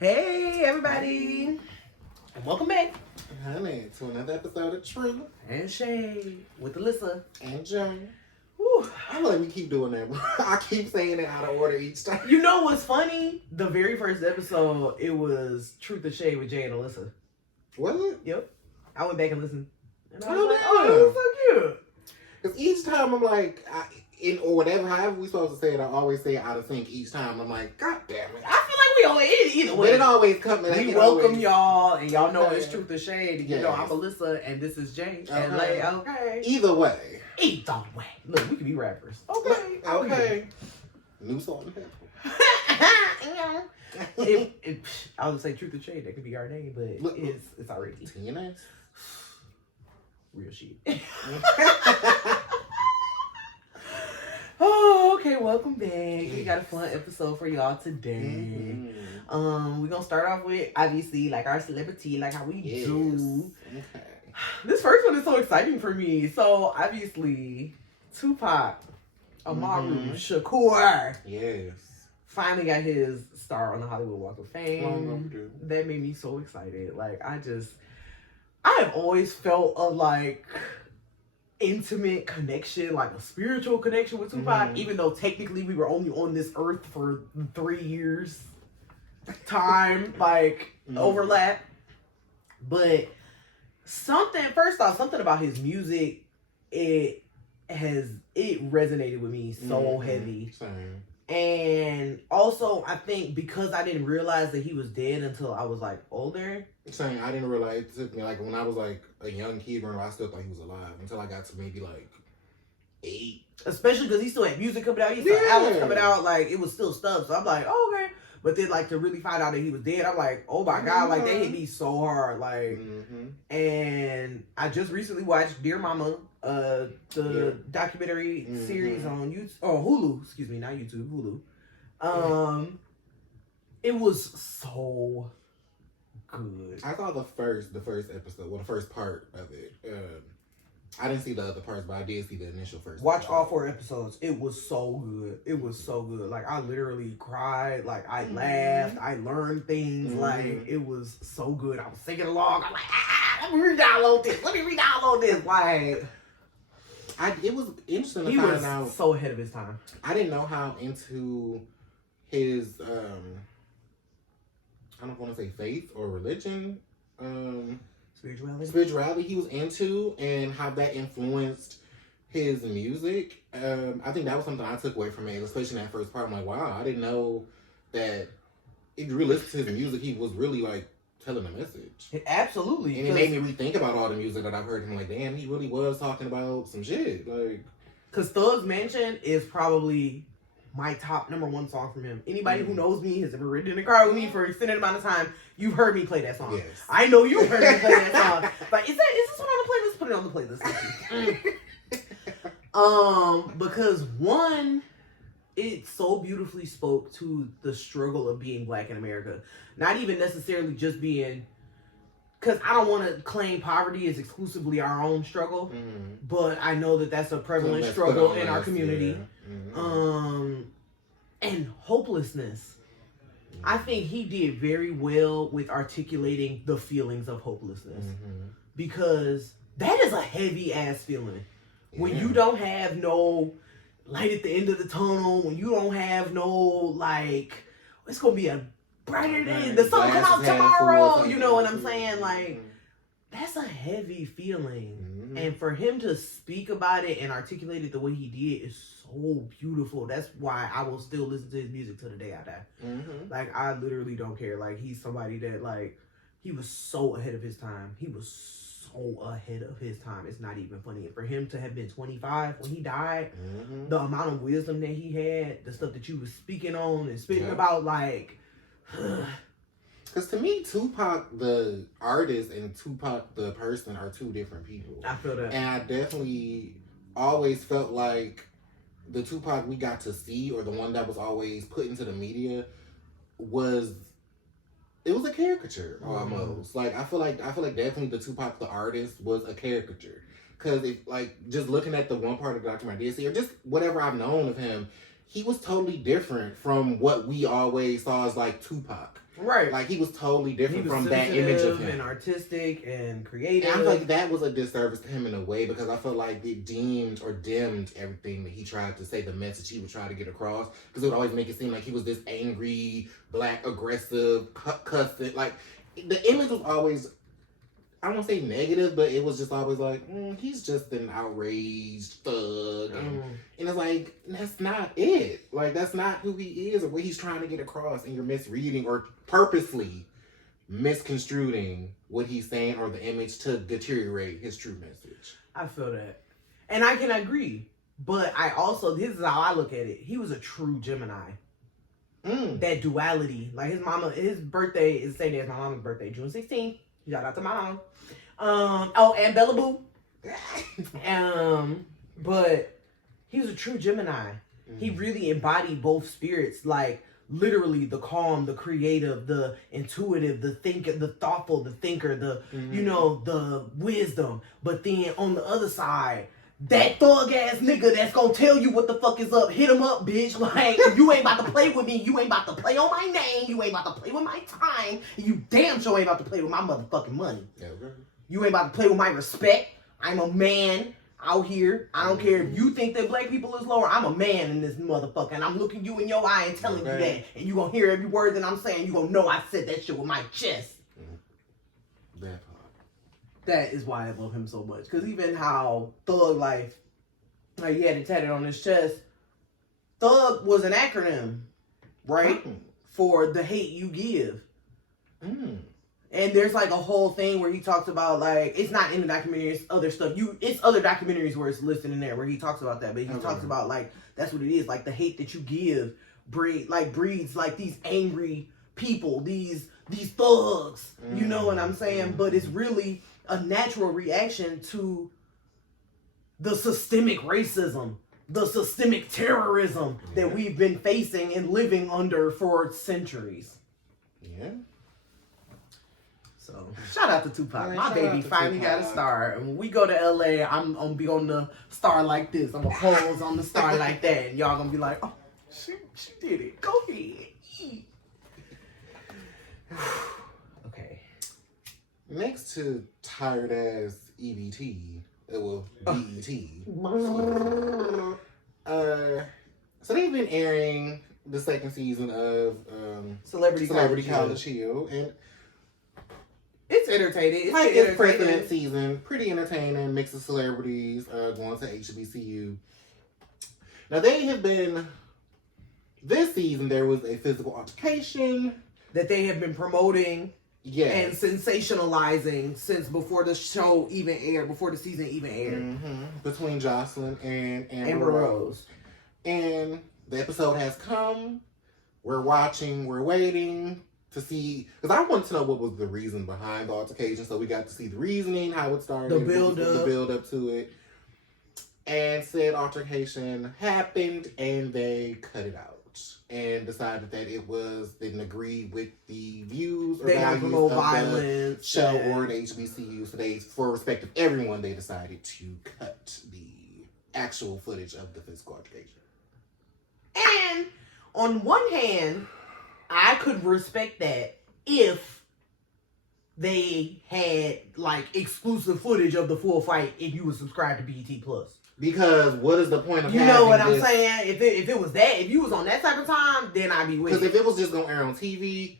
Hey, everybody, and welcome back. Honey, to another episode of True And Shade with Alyssa. and Jody. Whew. I let me keep doing that. I keep saying it out of order each time. You know what's funny? The very first episode, it was Truth or Shade with Jay and Alyssa. Was it? Yep. I went back and listened. And I was Oh, like, damn. oh, that was so cute. Because each time I'm like, or whatever, however we supposed to say it, I always say it out of sync each time. I'm like, God damn it. I feel like we always, either But way. it always comes. We welcome y'all, and y'all know it's Okay. Truth or Shade. You Yes. know, I'm Alyssa, and this is Jay. And Okay. like, okay. Either way. Either way. Look, we can be rappers. Okay. Okay. New salt and pepper. I would say Truth or Shade, that could be our name, but Look. it's already TNS. real shit. Oh, okay, welcome back. We got a fun episode for y'all today. Mm-hmm. We're gonna start off with obviously like our celebrity, like how we Yes. do. Okay. This first one is so exciting for me. So obviously, Tupac Amaru Shakur Yes. finally got his star on the Hollywood Walk of Long Fame. overdue. That made me so excited. Like I have always felt a like intimate connection, like a spiritual connection with Tupac, even though technically we were only on this earth for 3 years time, like overlap. But something about his music, it resonated with me so heavy. Same. And also, I think because I didn't realize that he was dead until I was like older. Saying I didn't realize it took me like when I was like a young kid growing up, I still thought he was alive until I got to maybe like 8. Especially because he still had music coming out. He still had albums coming out. Like, it was still stuff. So I'm like, oh, okay. But then, like, to really find out that he was dead, I'm like, oh my God. Like, that hit me so hard. Like, and I just recently watched Dear Mama, the documentary series on YouTube, or Hulu. Excuse me, not YouTube, Hulu. It was so good. I saw the first episode, well, the first part of it. I didn't see the other parts, but I did see the initial first. Watch episode. all 4 episodes. It was so good. It was so good. Like, I literally cried. Like, I laughed. I learned things. Like, it was so good. I was singing along. I'm like, let me re-download this. Like, It was interesting to he find was out. so ahead of his time. I didn't know how into his, I don't want to say faith or religion, spirituality he was into, and how that influenced his music. I think that was something I took away from it, especially in that first part. I'm like, wow, I didn't know that if you really listen to his music, he was really like telling a message. Absolutely. And it made me rethink about all the music that I've heard him. Like, damn, he really was talking about some shit. Like, because Thug's Mansion is probably my top #1 song from him. Anybody who knows me, has ever ridden in the car with me for an extended amount of time, you've heard me play that song. yes. I know you've heard me play that song. Like, is this one on the playlist? Put it on the playlist. Because one, it so beautifully spoke to the struggle of being Black in America. Not even necessarily just being, because I don't want to claim poverty as exclusively our own struggle, but I know that that's a prevalent struggle in our community. And hopelessness. I think he did very well with articulating the feelings of hopelessness, because that is a heavy ass feeling. When you don't have no light at the end of the tunnel, when you don't have no, like, it's gonna be a brighter day, the sun come out tomorrow, you know what I'm saying? Like, that's a heavy feeling. And for him to speak about it and articulate it the way he did is so beautiful. That's why I will still listen to his music till the day I die. Like, I literally don't care. Like, he's somebody that, like, he was so ahead of his time. He was so ahead of his time. It's not even funny. And for him to have been 25 when he died, the amount of wisdom that he had, the stuff that you was speaking on and speaking about, like... Because to me, Tupac the artist and Tupac the person are two different people. I feel that. And I definitely always felt like the Tupac we got to see, or the one that was always put into the media, was a caricature almost. Like, I feel like definitely the Tupac the artist was a caricature. Because if, like, just looking at the one part of the documentary I did see, or just whatever I've known of him, he was totally different from what we always saw as like Tupac. Right. Like, he was totally different from that image of him. And artistic and creative. And I feel like that was a disservice to him in a way, because I feel like it deemed or dimmed everything that he tried to say, the message he would try to get across. Because it would always make it seem like he was this angry, black, aggressive, cussing. Like, the image was always, I don't want to say negative, but it was just always like, he's just an outraged thug. And it's like, that's not it. Like, that's not who he is or what he's trying to get across. And you're misreading or purposely misconstruing what he's saying or the image to deteriorate his true message. I feel that. And I can agree. But I also, this is how I look at it. He was a true Gemini. That duality. Like, his birthday is the same day as my mama's birthday, June 16th. Shout out to my mom. And Bella Boo. But he was a true Gemini. He really embodied both spirits. Like, literally the calm, the creative, the intuitive, the thinker, the thoughtful, the thinker, the, the wisdom. But then on the other side, that thug ass nigga that's gonna tell you what the fuck is up. Hit him up, bitch. Like, you ain't about to play with me. You ain't about to play on my name. You ain't about to play with my time. You damn sure ain't about to play with my motherfucking money. Yeah, right. You ain't about to play with my respect. I'm a man out here. I don't care if you think that black people is lower. I'm a man in this motherfucker. And I'm looking you in your eye and telling you that. And you gonna hear every word that I'm saying. You gonna know I said that shit with my chest. That part. That is why I love him so much. Because even how Thug Life, like, he had it tatted on his chest. Thug was an acronym, right? For the hate you give. And there's like a whole thing where he talks about, like, it's not in the documentary, it's other stuff. It's other documentaries where it's listed in there where he talks about that. But he talks about, like, that's what it is. Like, the hate that you give breeds like these angry people, these thugs. You know what I'm saying? But it's really a natural reaction to the systemic racism, the systemic terrorism that we've been facing and living under for centuries. Yeah. So, shout out to Tupac. My baby finally got a star. And when we go to LA, I'm going to be on the star like this. I'm going to pose on the star like that. And y'all going to be like, oh, she did it. Go ahead. Okay. Next to tired ass EBT, well, BET. So they've been airing the second season of Celebrity College Hill, and it's entertaining. It's precedent season, pretty entertaining. Mix of celebrities going to HBCU. Now they have been. This season there was a physical altercation that they have been promoting. Yes. And sensationalizing since before the show even aired, before the season even aired. Between Jocelyn and Amber Rose. And the episode has come. We're watching, we're waiting to see. Because I wanted to know what was the reason behind the altercation. So we got to see the reasoning, how it started. The build up to it. And said altercation happened and they cut it out. And decided that didn't agree with the views or values of the show or the HBCU. So for respect of everyone, they decided to cut the actual footage of the physical altercation. And on one hand, I could respect that if they had like exclusive footage of the full fight if you were subscribed to BET Plus. Because what is the point of you know what I'm saying? If it was that, if you was on that type of time, then I'd be with it. Because if it was just gonna air on TV,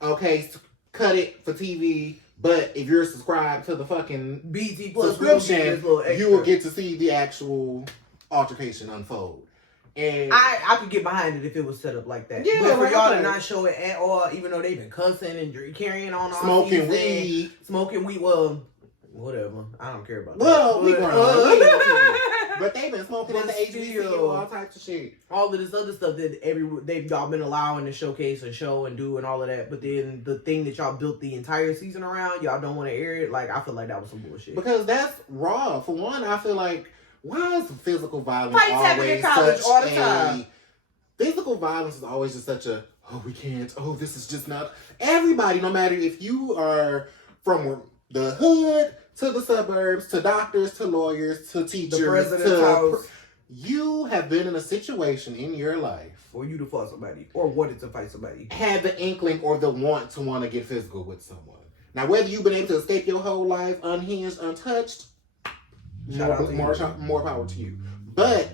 okay, cut it for TV. But if you're subscribed to the fucking BET Plus subscription, you will get to see the actual altercation unfold. And I could get behind it if it was set up like that. Yeah, but for y'all to not show it at all, even though they've been cussing and carrying on all smoking weed, well, whatever. I don't care about that. Well, we grown. But they've been smoking at the HBCU, all types of shit. All of this other stuff that y'all been allowing to showcase and show and do and all of that. But then the thing that y'all built the entire season around, y'all don't want to air it. Like, I feel like that was some bullshit. Because that's raw. For one, I feel like, why is physical violence always such all the time? Physical violence is always just such a, oh, we can't, oh, this is just not. Everybody, no matter if you are from the hood, to the suburbs, to doctors, to lawyers, to teachers, the president's house. You have been in a situation in your life, or you to fight somebody, or wanted to fight somebody, had the inkling or the want to get physical with someone. Now, whether you've been able to escape your whole life unhinged, untouched, more power to you. But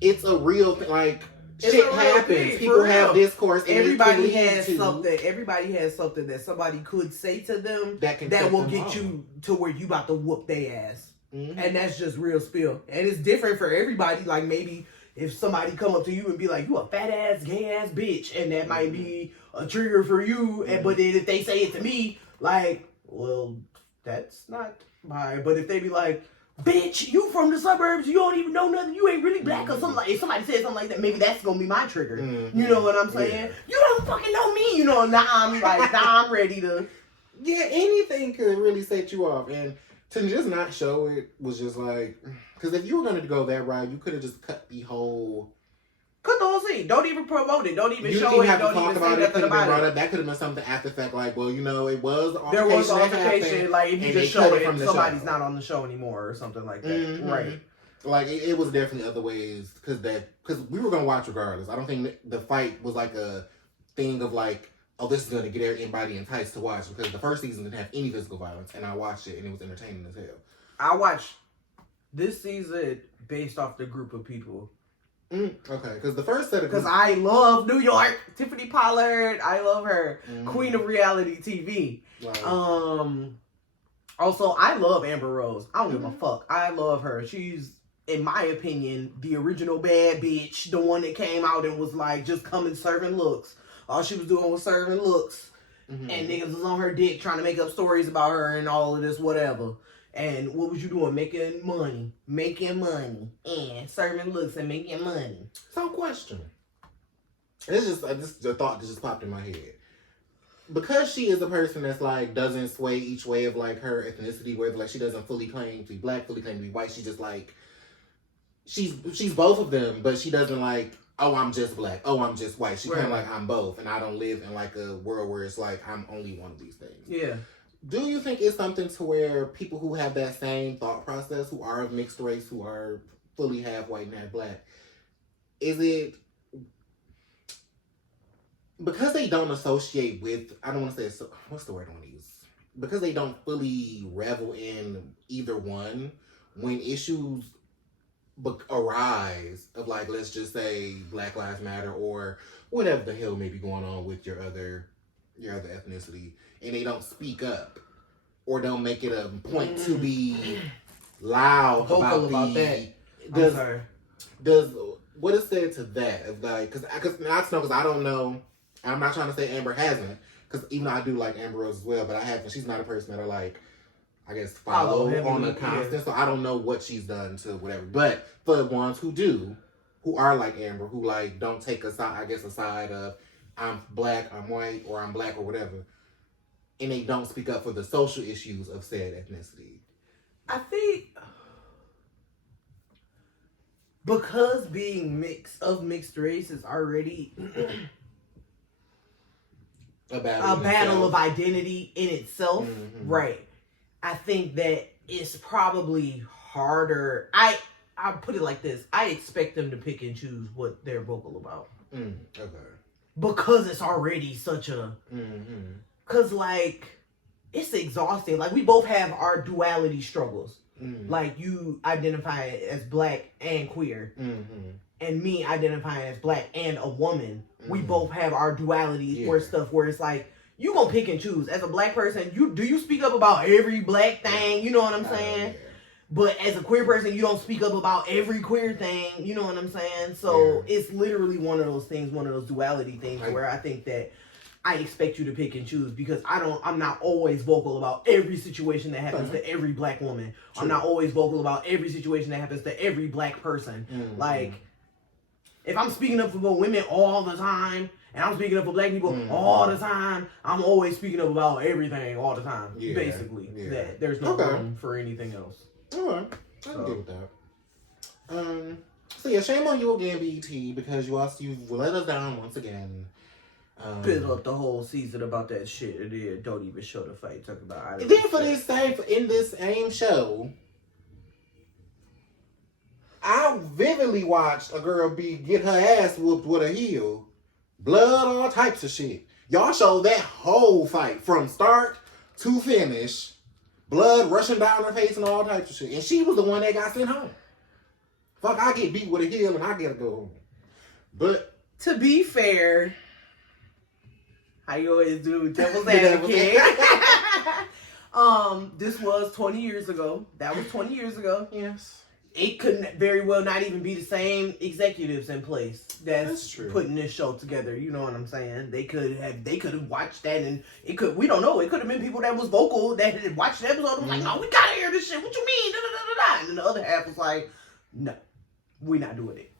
it's a real thing. Like, shit happens. People have discourse. And everybody has something. Everybody has something that somebody could say to them that will get you to where you about to whoop their ass. Mm-hmm. And that's just real spill. And it's different for everybody. Like, maybe if somebody come up to you and be like, you a fat ass, gay ass bitch, and that might be a trigger for you. And but then if they say it to me, like, well, that's not my. But if they be like, bitch, you from the suburbs, you don't even know nothing, you ain't really black, or something like, if somebody says something like that, maybe that's gonna be my trigger. Mm-hmm. You know what I'm saying? Yeah. You don't fucking know me, you know. Now I'm ready to. Yeah, anything could really set you off, and to just not show it was just like, because if you were gonna go that route, you could have just cut the whole scene. Don't even promote it. Don't even show it. Don't even say nothing about it. That could have been something after the fact, like, well, you know, it was there was altercation, like if you just show it, somebody's not on the show anymore or something like that, mm-hmm. Right? Like it was definitely other ways because we were gonna watch regardless. I don't think the fight was like a thing of like, oh, this is gonna get everybody enticed to watch, because the first season didn't have any physical violence, and I watched it and it was entertaining as hell. I watched this season based off the group of people. Okay, because the first set of... Because I love New York. Tiffany Pollard. I love her. Mm-hmm. Queen of reality TV. Right. Also, I love Amber Rose. I don't give a fuck. I love her. She's, in my opinion, the original bad bitch. The one that came out and was like, just coming serving looks. All she was doing was serving looks. Mm-hmm. And niggas was on her dick trying to make up stories about her and all of this whatever. And what was you doing? Making money, and serving looks and making money. So, question. This is a thought that just popped in my head. Because she is a person that's like doesn't sway each way of like her ethnicity, where like she doesn't fully claim to be black, fully claim to be white. She just like she's both of them, but she doesn't like, oh, I'm just black, oh, I'm just white. She kind of like, I'm both, and I don't live in like a world where it's like I'm only one of these things. Yeah. Do you think it's something to where people who have that same thought process, who are of mixed race, who are fully half white and half black, is it because they don't associate with, I don't want to say, what's the word I want to use? Because they don't fully revel in either one, when issues arise of like, let's just say Black Lives Matter or whatever the hell may be going on with your other ethnicity, and they don't speak up or don't make it a point to be loud about that. Does what is said to that? Of like, because I don't know. I'm not trying to say Amber hasn't, because even though I do like Amber Rose as well, but I haven't. She's not a person that I like, I guess, follow on a constant. Yeah. So I don't know what she's done to whatever. But for the ones who do, who are like Amber, who like don't take a side of I'm black, I'm white, or I'm black, or whatever, and they don't speak up for the social issues of said ethnicity. I think because being mixed race is already a battle of identity in itself, mm-hmm. Right? I think that it's probably harder. I'll put it like this: I expect them to pick and choose what they're vocal about. Okay. Because it's already such a... Because, like, it's exhausting. Like, we both have our duality struggles. Mm-hmm. Like, you identify as black and queer. Mm-hmm. And me identifying as black and a woman. Mm-hmm. We both have our dualities or stuff where it's like, you gonna pick and choose. As a black person, do you speak up about every black thing? You know what I'm saying? Yeah. But as a queer person, you don't speak up about every queer thing. You know what I'm saying? So it's literally one of those things, one of those duality things where I think that I expect you to pick and choose, because I'm not always vocal about every situation that happens to every black woman. True. I'm not always vocal about every situation that happens to every black person. Mm-hmm. Like, if I'm speaking up for women all the time, and I'm speaking up for black people all the time, I'm always speaking up about everything all the time. Yeah. Basically. Yeah. That there's no room for anything else. Alright, I can deal with that. So yeah, shame on you again, BET, because you've let us down once again. Build up the whole season about that shit, and then don't even show the fight. Talk about and then in this same show, I vividly watched a girl get her ass whooped with a heel. Blood, all types of shit. Y'all showed that whole fight from start to finish. Blood rushing down her face and all types of shit. And she was the one that got sent home. Fuck, I get beat with a heel and I gotta go home. But to be fair, how you always do, devil's advocate. This was 20 years ago. That was 20 years ago. Yes. It could very well not even be the same executives in place that's putting this show together. You know what I'm saying? They could have watched that, and we don't know. It could have been people that was vocal that had watched the episode and was like, no, we gotta hear this shit. What you mean? Da, da, da, da, da. And then the other half was like, no, we're not doing it.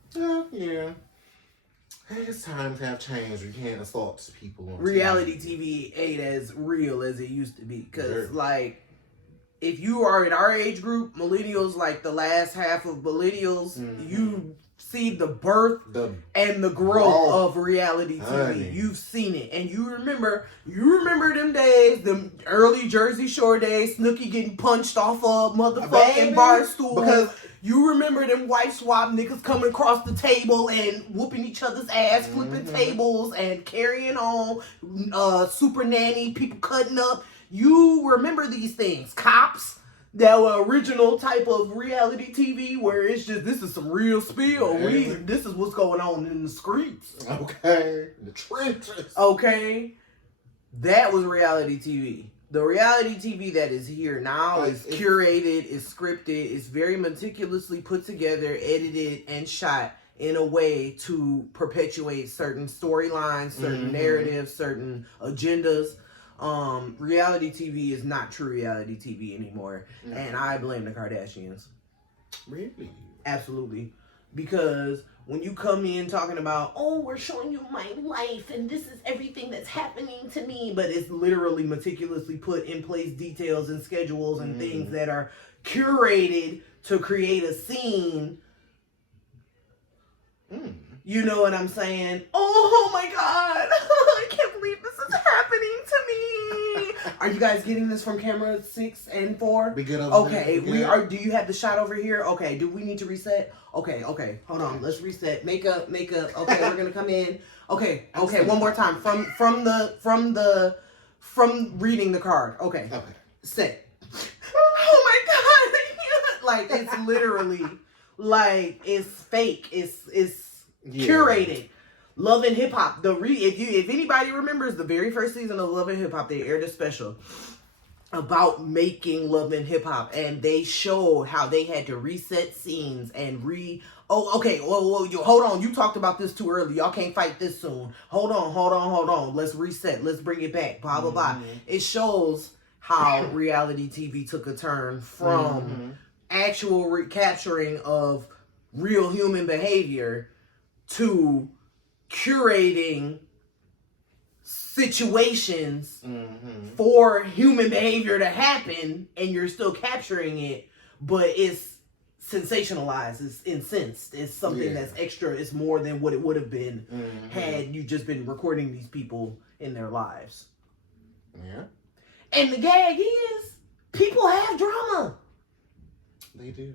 Yeah. It's times have changed. We can't assault people on reality TV ain't as real as it used to be. Because, like, if you are in our age group, millennials, like the last half of millennials, you see the birth and the growth of reality TV. Honey. You've seen it. And you remember them days, the early Jersey Shore days, Snooki getting punched off a motherfucking bar stool. Because you remember them wife swap niggas coming across the table and whooping each other's ass, flipping tables and carrying on, super nanny, people cutting up. You remember these things. Cops, that were original type of reality TV where it's just, this is some real spill. This is what's going on in the streets. Okay. The trenches. Okay. That was reality TV. The reality TV that is here now is curated, is scripted, is very meticulously put together, edited, and shot in a way to perpetuate certain storylines, certain narratives, certain agendas. Reality TV is not true reality TV anymore. And I blame the Kardashians. Really? Absolutely. Because when you come in talking about, oh, we're showing you my life and this is everything that's happening to me, but it's literally meticulously put in place details and schedules and things that are curated to create a scene. You know what I'm saying? Oh my God. I can't believe this is happening to me. Are you guys getting this from camera 6 and 4? We good over okay, we are. Do you have the shot over here? Okay, do we need to reset? Okay, hold on. Let's reset. Makeup. Okay, we're gonna come in. Okay, one more time. From reading the card. Okay. Set. Oh my God. Like, it's literally, like, it's fake. It's curated. Love and Hip Hop. If anybody remembers the very first season of Love and Hip Hop, they aired a special about making Love and Hip Hop, and they showed how they had to reset scenes and hold on. You talked about this too early. Y'all can't fight this soon. Hold on. Let's reset. Let's bring it back. Blah blah blah. It shows how reality TV took a turn from actual recapturing of real human behavior to curating situations for human behavior to happen, and you're still capturing it, but it's sensationalized, it's incensed, it's something that's extra, it's more than what it would have been had you just been recording these people in their lives. And the gag is, people have drama. They do.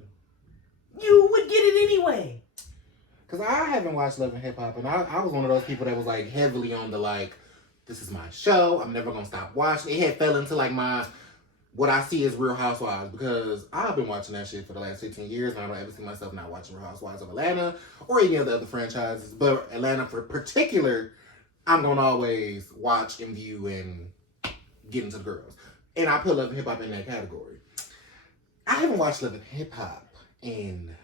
You would get it anyway. Because I haven't watched Love and Hip Hop, and I was one of those people that was, like, heavily on the, like, this is my show, I'm never going to stop watching. It had fell into, like, what I see as Real Housewives, because I've been watching that shit for the last 15 years, and I don't ever see myself not watching Real Housewives of Atlanta, or any of the other franchises, but Atlanta for particular, I'm going to always watch and view and get into the girls. And I put Love and Hip Hop in that category. I haven't watched Love and Hip Hop in...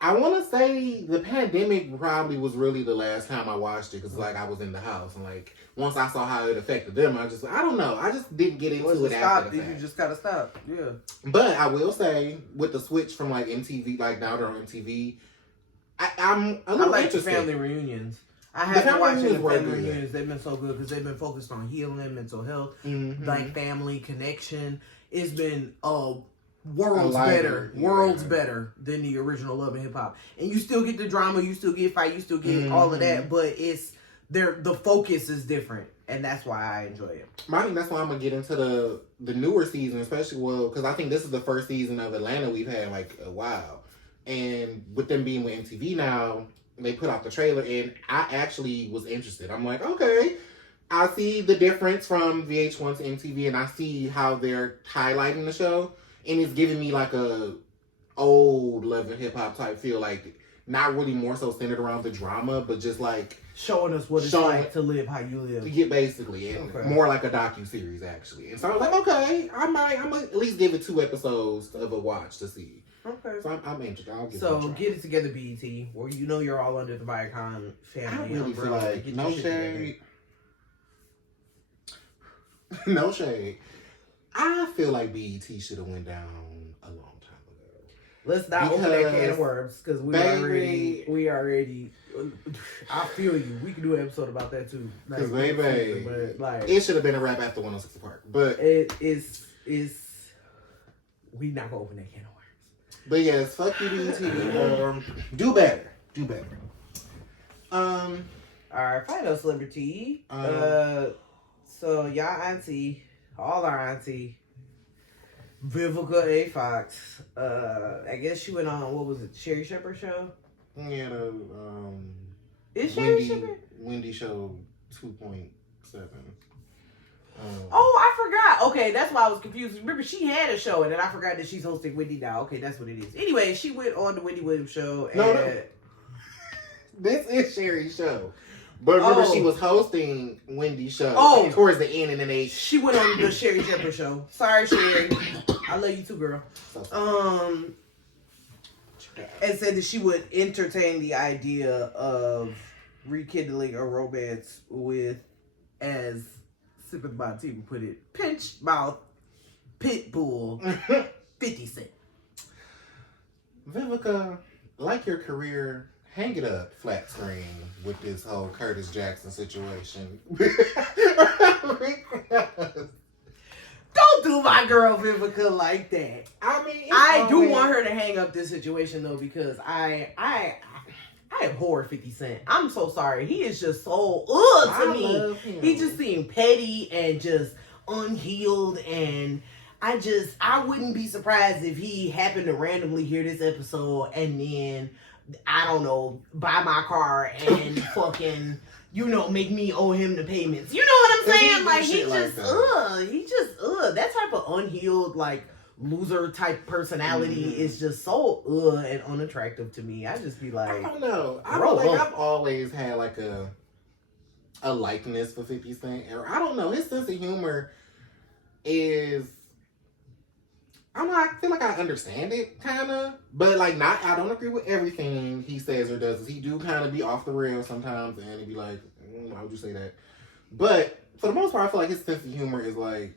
I want to say the pandemic probably was really the last time I watched it, because, like, I was in the house, and, like, once I saw how it affected them, I don't know. I just didn't get into it after the fact. You just gotta stop. Yeah. But I will say, with the switch from, like, MTV, like, now they're on MTV, I'm a little like interested. The family reunions. I haven't watched the family reunions. They've been so good because they've been focused on healing, mental health, like family connection. It's been worlds better than the original Love and Hip Hop. And you still get the drama, you still get fight, you still get all of that, but the focus is different, and that's why I enjoy it. I think that's why I'm gonna get into the newer season, especially because I think this is the first season of Atlanta we've had in, like, a while. And with them being with MTV now, they put out the trailer, and I actually was interested. I'm like, okay, I see the difference from VH1 to MTV, and I see how they're highlighting the show, and it's giving me like a old Love and Hip Hop type feel, like not really more so centered around the drama, but just like showing us what it's like to live how you live. Yeah, basically, and more like a docu-series actually. And so I was like, okay, I'm gonna at least give it 2 episodes of a watch to see. Okay. So I'm interested. I'll give so it a try. Get It Together, BET, where you know you're all under the Viacom family. I really feel like Get no shade. No shade. I feel like BET should have went down a long time ago. Let's not open that can of worms, because we already. I feel you. We can do an episode about that too. Because baby, but like it should have been a wrap after 106 Park, but it is. We not gonna open that can of worms. But yes, fuck you, BET. Do better. Do better. All right, final celebrity. So y'all auntie, all our auntie, Vivica A. Fox. I guess she went on, what was it, Sherry Shepherd show? Yeah, Is Sherry Shepherd? Wendy Show 2.7. Oh, I forgot. Okay, that's why I was confused. Remember, she had a show, and then I forgot that she's hosting Wendy now. Okay, that's what it is. Anyway, she went on the Wendy Williams show. And... No. This is Sherry's show. But remember, she was hosting Wendy's show towards the end, and then she went on the Sherry Shepherd show. Sorry, Sherry. I love you too, girl. And said that she would entertain the idea of rekindling a romance with, as Sipping by Tea would put it, pinch mouth pitbull 50 Cent. Vivica, like your career, hang it up flat screen with this whole Curtis Jackson situation. Don't do my girl Vivica like that. I mean, I do want her to hang up this situation though, because I abhor 50 Cent. I'm so sorry. He is just so to me. He just seemed petty and just unhealed, and I wouldn't be surprised if he happened to randomly hear this episode and then, I don't know, buy my car and fucking, make me owe him the payments. You know what I'm saying? Like, he just, that type of unhealed, like, loser type personality is just so and unattractive to me. I just be like, I don't know. I've always had like a likeness for 50 Cent. Or I don't know. His sense of humor is, I feel like I understand it, kind of, but like I don't agree with everything he says or does. He do kind of be off the rails sometimes, and he'd be like, why would you say that? But for the most part, I feel like his sense of humor is like,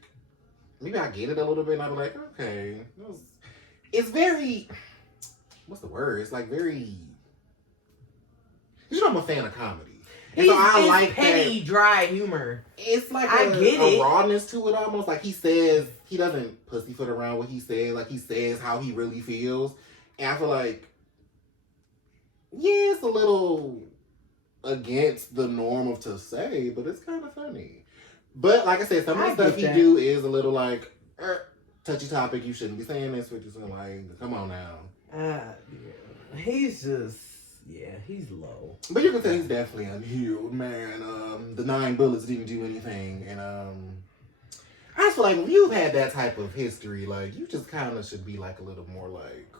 maybe I get it a little bit, and I'll be like, okay. It's very, what's the word? It's like very, I'm a fan of comedy. So I like petty, dry humor. It's like a rawness to it almost. Like he says, he doesn't pussyfoot around what he says. Like he says how he really feels. And I feel like, yeah, it's a little against the norm of to say, but it's kind of funny. But like I said, some of the stuff he do is a little like, touchy topic. You shouldn't be saying this with you. Like, come on now. Yeah. He's just... Yeah, he's low. But you can tell he's definitely unhealed, man. The 9 bullets didn't do anything. And I just feel like when you've had that type of history, like, you just kind of should be like a little more like...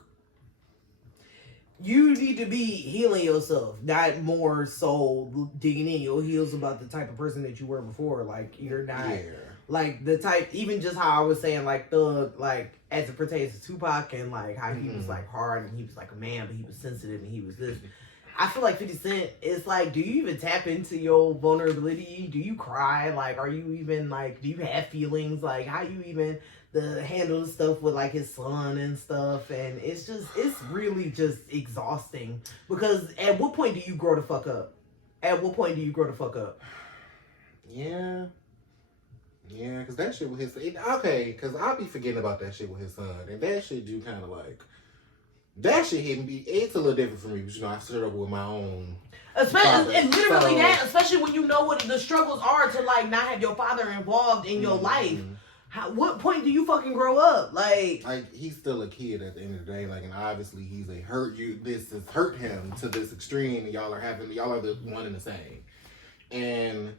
You need to be healing yourself, not more so digging in your heels about the type of person that you were before. Like, you're not... Yeah. Like, the type... Even just how I was saying, like, Thug, like, as it pertains to Tupac and, like, how he was, like, hard and he was, like, a man, but he was sensitive and he was this. I feel like 50 Cent is, like, do you even tap into your vulnerability? Do you cry? Like, are you even, like, do you have feelings? Like, how you even handle the stuff with, like, his son and stuff? And it's really just exhausting. Because at what point do you grow the fuck up? At what point do you grow the fuck up? Yeah. Yeah, because that shit with his... Okay, because I'll be forgetting about that shit with his son. And that shit do kind of like... That shit hit me. It's a little different for me. But, I started up with my own... Especially, and literally that, especially when you know what the struggles are to, like, not have your father involved in your life. What point do you fucking grow up? Like he's still a kid at the end of the day. Like, and obviously he's this has hurt him to this extreme, and y'all are the one and the same. And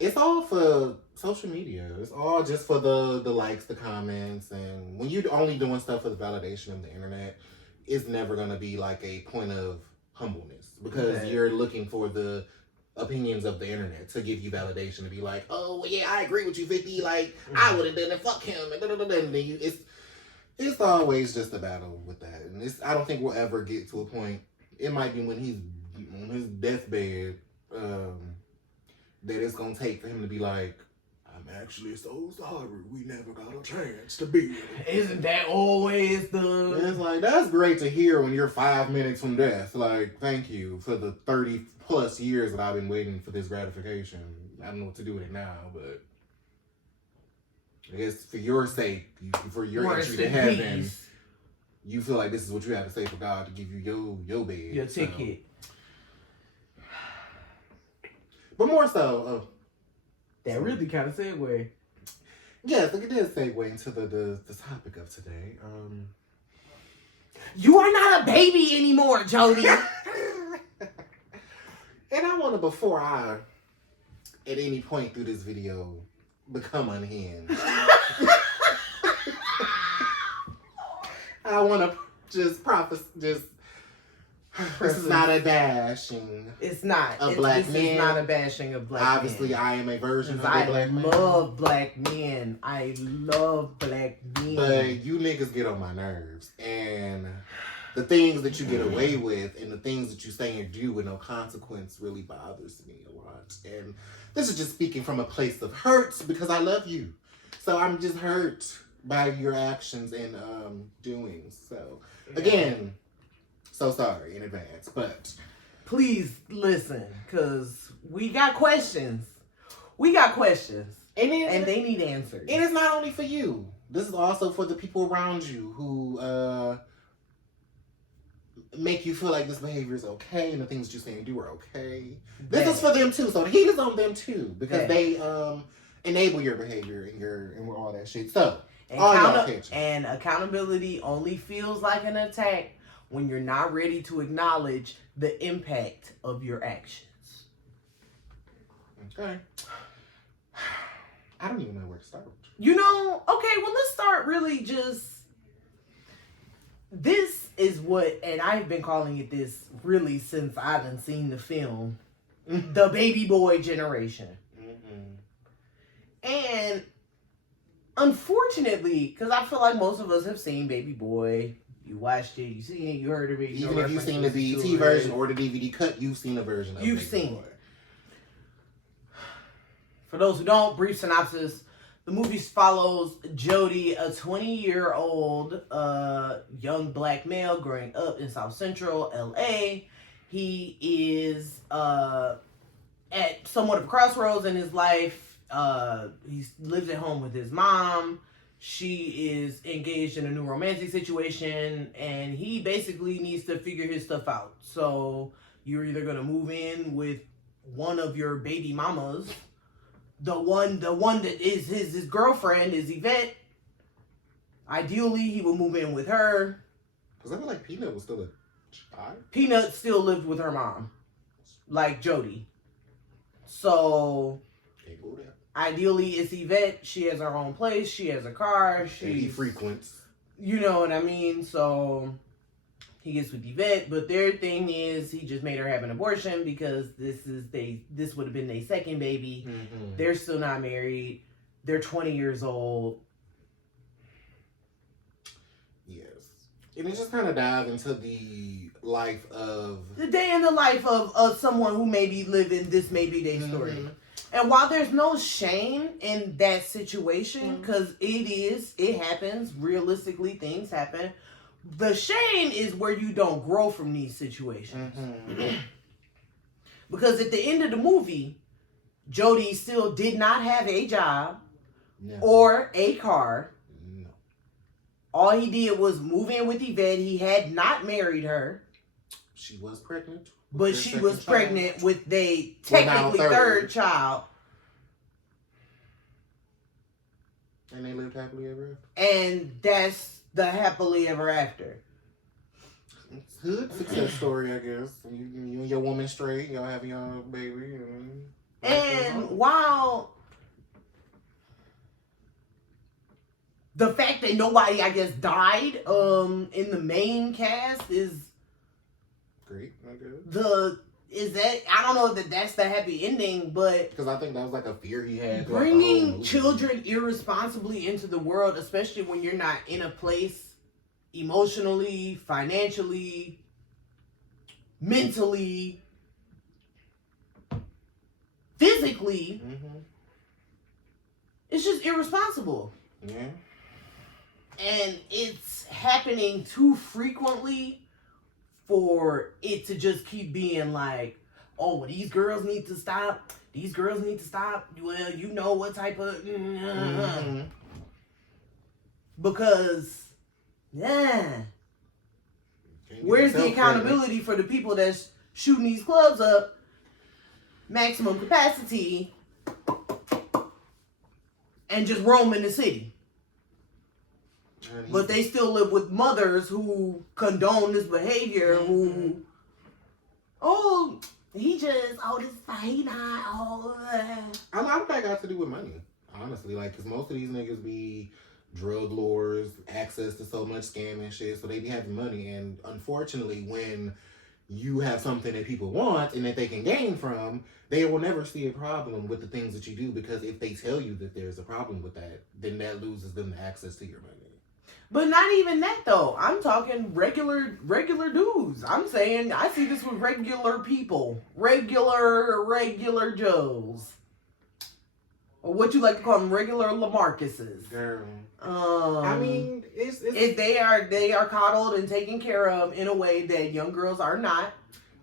it's all for social media. It's all just for the likes, the comments, and when you're only doing stuff for the validation of the internet, it's never gonna be like a point of humbleness because you're looking for the opinions of the internet to give you validation to be like, oh well, yeah, I agree with you, 50. Like I would have done it. Fuck him. And then it's always just a battle with that, and I don't think we'll ever get to a point. It might be when he's on his deathbed. That it's gonna take for him to be like, I'm actually so sorry we never got a chance to be. Isn't that always the... It's like, that's great to hear when you're 5 minutes from death. Like, thank you for the 30 plus years that I've been waiting for this gratification. I don't know what to do with it now, but I guess for your sake, for your entry to heaven, you feel like this is what you have to say for God to give you your bed. Your ticket. But more so, that really kind of segue. Yes, it did segue into the topic of today. You are not a baby anymore, Jody. And I want to, before I, at any point through this video, become unhinged, I want to just this is not a bashing. It's not. Black man. This is not a bashing of black Obviously, men. I am a version of a black man. I love black men. I love black men. But you niggas get on my nerves. And the things that you get away with and the things that you say and do with no consequence really bothers me a lot. And this is just speaking from a place of hurt because I love you. So I'm just hurt by your actions and doings. So, again... So sorry in advance, but... Please listen, because we got questions. And they need answers. And it's not only for you. This is also for the people around you who make you feel like this behavior is okay and the things that you say and do are okay. This is for them too. So the heat is on them too because they enable your behavior and all that shit. So, and accountability only feels like an attack when you're not ready to acknowledge the impact of your actions. Okay. I don't even know where to start. Okay, well, let's start really just... This is what, and I've been calling it this really since I done seen the film, the baby boy generation. Mm-hmm. And unfortunately, because I feel like most of us have seen Baby Boy... You watched it, you seen it, you heard of it. Even if you've seen the BET version or the DVD cut, you've seen a version of it. You've seen it. For those who don't, brief synopsis. The movie follows Jody, a 20-year-old young black male growing up in South Central LA. He is at somewhat of a crossroads in his life. He lives at home with his mom. She is engaged in a new romantic situation, and he basically needs to figure his stuff out. So you're either going to move in with one of your baby mamas. The one that is his girlfriend is Yvette. Ideally, he will move in with her. Because I feel like Peanut was still a child. Peanut still lived with her mom, like Jody. So... Ideally, it's Yvette. She has her own place. She has a car. He frequents. You know what I mean? So he gets with Yvette. But their thing is he just made her have an abortion because this would have been their second baby. Mm-hmm. They're still not married. They're 20 years old. Yes. And it just kind of dives into the life of... The day in the life of someone who maybe living, this may be their story. Mm-hmm. And while there's no shame in that situation, because it happens, realistically things happen, the shame is where you don't grow from these situations. Mm-hmm. Because at the end of the movie, Jody still did not have a job or a car. No. All he did was move in with Yvette. He had not married her. She was pregnant. But she was pregnant with the technically third child. And they lived happily ever after. And that's the happily ever after. It's a good success story, I guess. You and your woman straight, y'all have your baby. And while the fact that nobody, I guess, died in the main cast is great, I guess. I don't know that that's the happy ending, but because I think that was like a fear he had. Bringing children irresponsibly into the world, especially when you're not in a place emotionally, financially, mentally, physically, it's just irresponsible. Yeah. And it's happening too frequently for it to just keep being like, oh, well, these girls need to stop. These girls need to stop. Well, you know what type of... Because, where's the accountability for the people that's shooting these clubs up, maximum capacity, and just roaming the city? But they still live with mothers who condone this behavior, he just, this is fine, he not, A lot of that got to do with money, honestly. Like, because most of these niggas be drug lords, access to so much scam and shit, so they be having money. And unfortunately, when you have something that people want and that they can gain from, they will never see a problem with the things that you do, because if they tell you that there's a problem with that, then that loses them the access to your money. But not even that, though. I'm talking regular dudes. I'm saying I see this with regular people. Regular Joes. Or what you like to call them, regular Lamarcuses. Girl. I mean, it's they are coddled and taken care of in a way that young girls are not.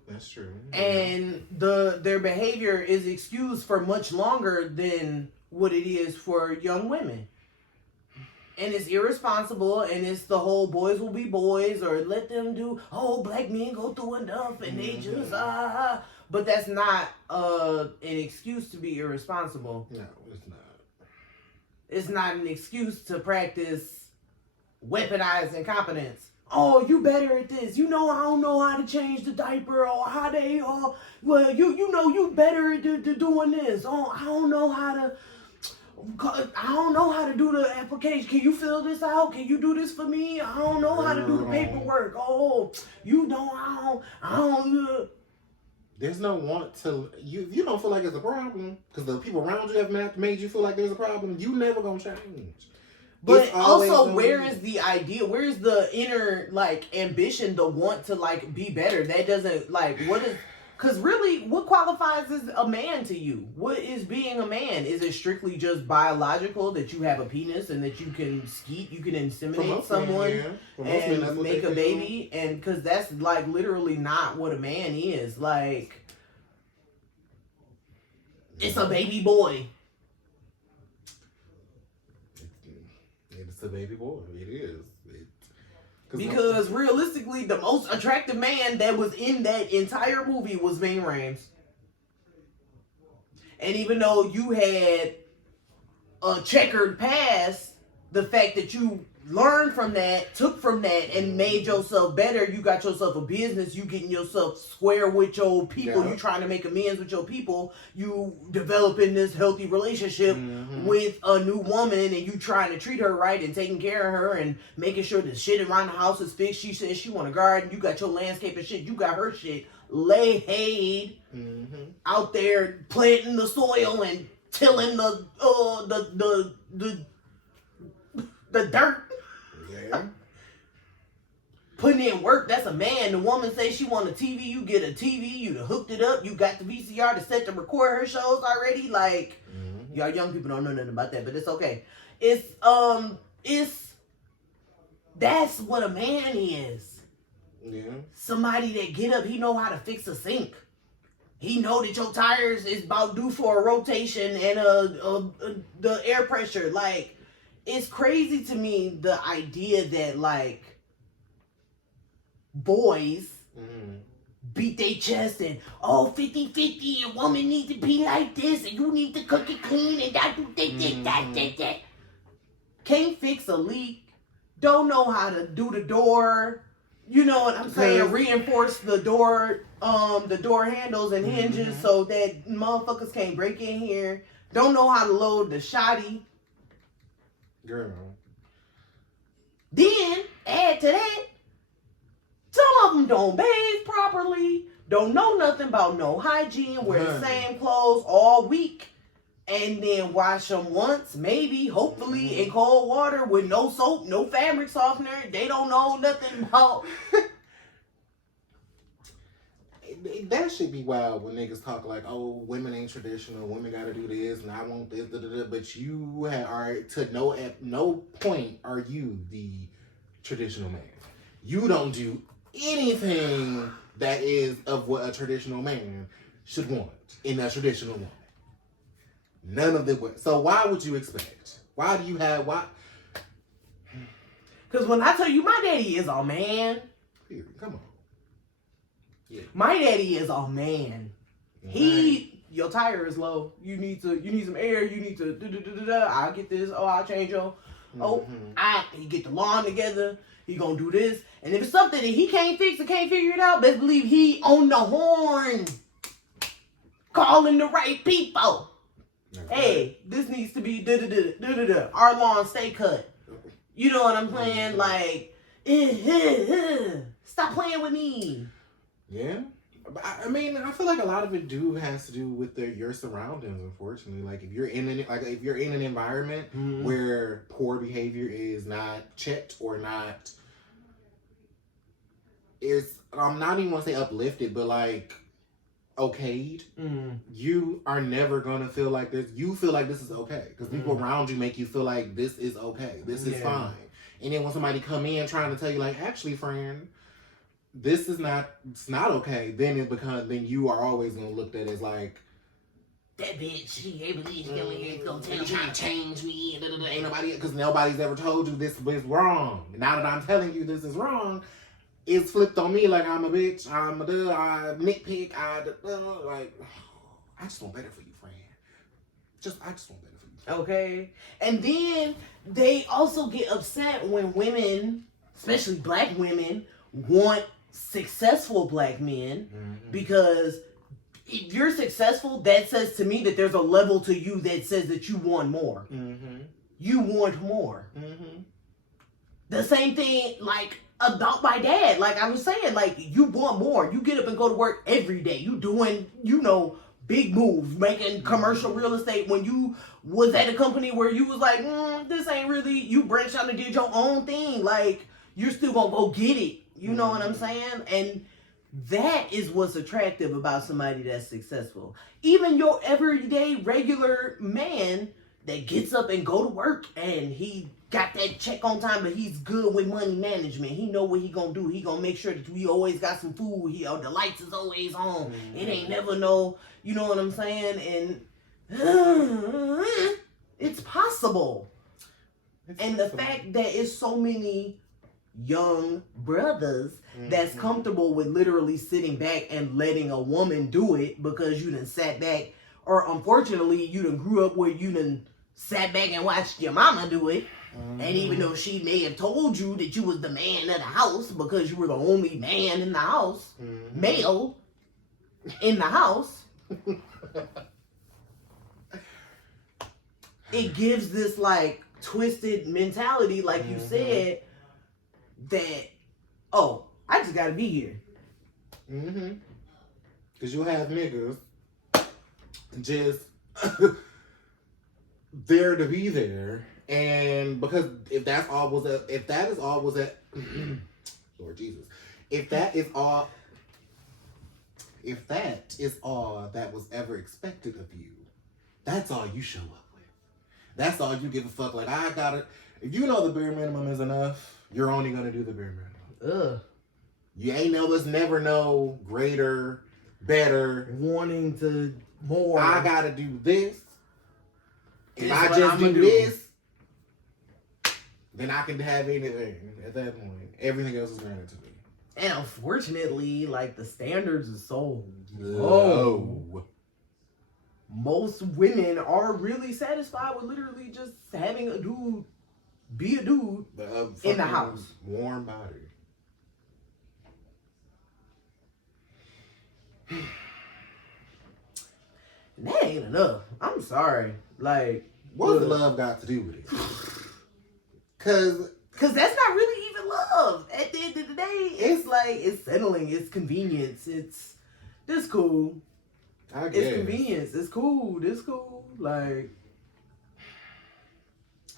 That's true. And their behavior is excused for much longer than what it is for young women. And it's irresponsible, and it's the whole boys will be boys, or let them do, black men go through enough, and they just, But that's not an excuse to be irresponsible. No, it's not. It's not an excuse to practice weaponized incompetence. Oh, you better at this. You know, I don't know how to change the diaper, or how they, you better at doing this. Oh, I don't know how to do the application. Can you fill this out? Can you do this for me? I don't know how to do the paperwork. Oh, I don't. There's no want to. You don't feel like it's a problem because the people around you have made you feel like there's a problem. You never gonna change. But also, where is the idea? Where is the inner ambition, the want to be better? That doesn't what is. Because really, what qualifies as a man to you? What is being a man? Is it strictly just biological, that you have a penis and that you can skeet, you can inseminate someone and make a baby? And because that's literally not what a man is. It's a baby boy. It's a baby boy. It is. Because realistically, the most attractive man that was in that entire movie was Ving Rhames. And even though you had a checkered past, the fact that you learned from that, took from that, and made yourself better, you got yourself a business, you getting yourself square with your people, you trying to make amends with your people, you developing this healthy relationship with a new woman, and you trying to treat her right and taking care of her and making sure the shit around the house is fixed. She says she want a garden, you got your landscape and shit, you got her shit lay-hayed out there planting the soil and tilling the dirt. Yeah. Putting in work, that's a man. The woman says she want a TV, you get a TV, you done hooked it up, you got the VCR to set to record her shows already. Y'all young people don't know nothing about that, but it's okay. That's what a man is. Yeah. Somebody that get up, he know how to fix a sink. He know that your tires is about due for a rotation and the air pressure. It's crazy to me, the idea that boys beat their chest and 50-50 and woman need to be like this and you need to cook it clean and that do that. can't fix a leak, don't know how to do the door, you know what I'm saying, reinforce the door handles and hinges so that motherfuckers can't break in here, don't know how to load the shoddy. Girl. Then, add to that, some of them don't bathe properly, don't know nothing about no hygiene, wear the same clothes all week, and then wash them once, maybe, hopefully, in cold water with no soap, no fabric softener. They don't know nothing about. That should be wild when niggas talk like, oh, women ain't traditional, women gotta do this, and I want this, but you are, to no point are you the traditional man. You don't do anything that is of what a traditional man should want in a traditional woman. None of the. So why would you expect? Why? Because when I tell you my daddy is a man. Come on. Yeah. My daddy is a man. Your tire is low. You need some air. You need to I'll get this. Oh, I'll change your. He get the lawn together. He gonna do this. And if it's something that he can't fix or can't figure it out, best believe he on the horn, calling the right people. Hey, this needs to be our lawn stay cut. You know what I'm saying? Like, stop playing with me. Yeah. I mean, I feel like a lot of it has to do with your surroundings, unfortunately. Like if you're in an environment where poor behavior is not checked or not I'm not even gonna say uplifted, but like okayed, you are never gonna feel like this. You feel like this is okay because people around you make you feel like this is okay, this is fine. And then when somebody come in trying to tell you like, actually, friend, this is not, it's not okay, then you are always gonna look at it as like, that bitch, she ain't believe she's gonna tell me, trying to change me, ain't nobody, because nobody's ever told you this is wrong. Now that I'm telling you this is wrong, it's flipped on me like I'm a bitch, I nitpick, like, I just want better for you, friend. I just want better for you. Okay. And then they also get upset when women, especially black women, want successful black men because if you're successful, that says to me that there's a level to you that says that you want more. You want more. The same thing, like, about my dad. Like I was saying, like, you want more. You get up and go to work every day. You doing, big moves, making commercial real estate. When you was at a company where you was like, this ain't really, you branched out and did your own thing. Like, you're still gonna go get it. You know what I'm saying? And that is what's attractive about somebody that's successful. Even your everyday regular man that gets up and go to work and he got that check on time, but he's good with money management. He know what he gonna do. He gonna make sure that we always got some food. The lights is always on. It ain't never no, you know what I'm saying? And it's possible. And the fact that it's so many young brothers that's comfortable with literally sitting back and letting a woman do it because you done sat back, or unfortunately you done grew up where you done sat back and watched your mama do it. And even though she may have told you that you was the man of the house because you were the only man in the house, male in the house, it gives this like twisted mentality, like you said, that, oh, I just gotta be here. Because you have niggas just there to be there. And because if that is all Lord Jesus, if that is all that was ever expected of you, that's all you show up with. That's all you give a fuck. Like, I got it. If you know the bare minimum is enough, you're only gonna do the bare minimum. You ain't never know greater, better, wanting to more. I gotta do this. If I just do this, then I can have anything. At that point, everything else is granted to me. And unfortunately, like, the standards are so low. Most women are really satisfied with literally just having a dude be a dude in the house. Warm body. That ain't enough. I'm sorry. Like, what's love got to do with it? Cause that's not really even love. At the end of the day, it's like, it's settling, it's convenience, it's cool. I guess. It's convenience. It's cool. This cool. Like,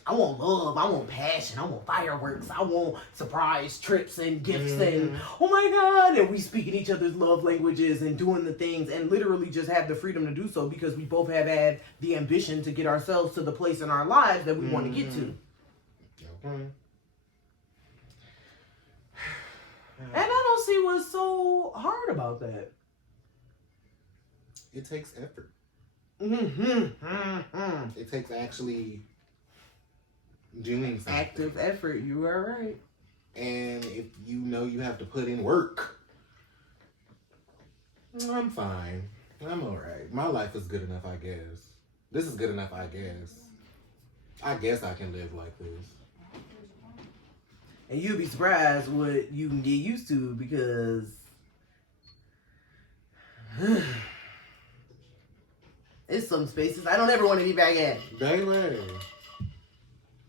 I want love. I want passion. I want fireworks. I want surprise trips and gifts and oh my God. And we speak in each other's love languages and doing the things and literally just have the freedom to do so because we both have had the ambition to get ourselves to the place in our lives that we want to get to. Okay. And I don't see what's so hard about that. It takes effort. Mm-hmm. It takes actually doing something. Active effort, you are right. And if you know you have to put in work, I'm fine. I'm alright. My life is good enough, I guess. This is good enough, I guess. I guess I can live like this. And you'll be surprised what you can get used to because it's some spaces I don't ever want to be back at. Baby.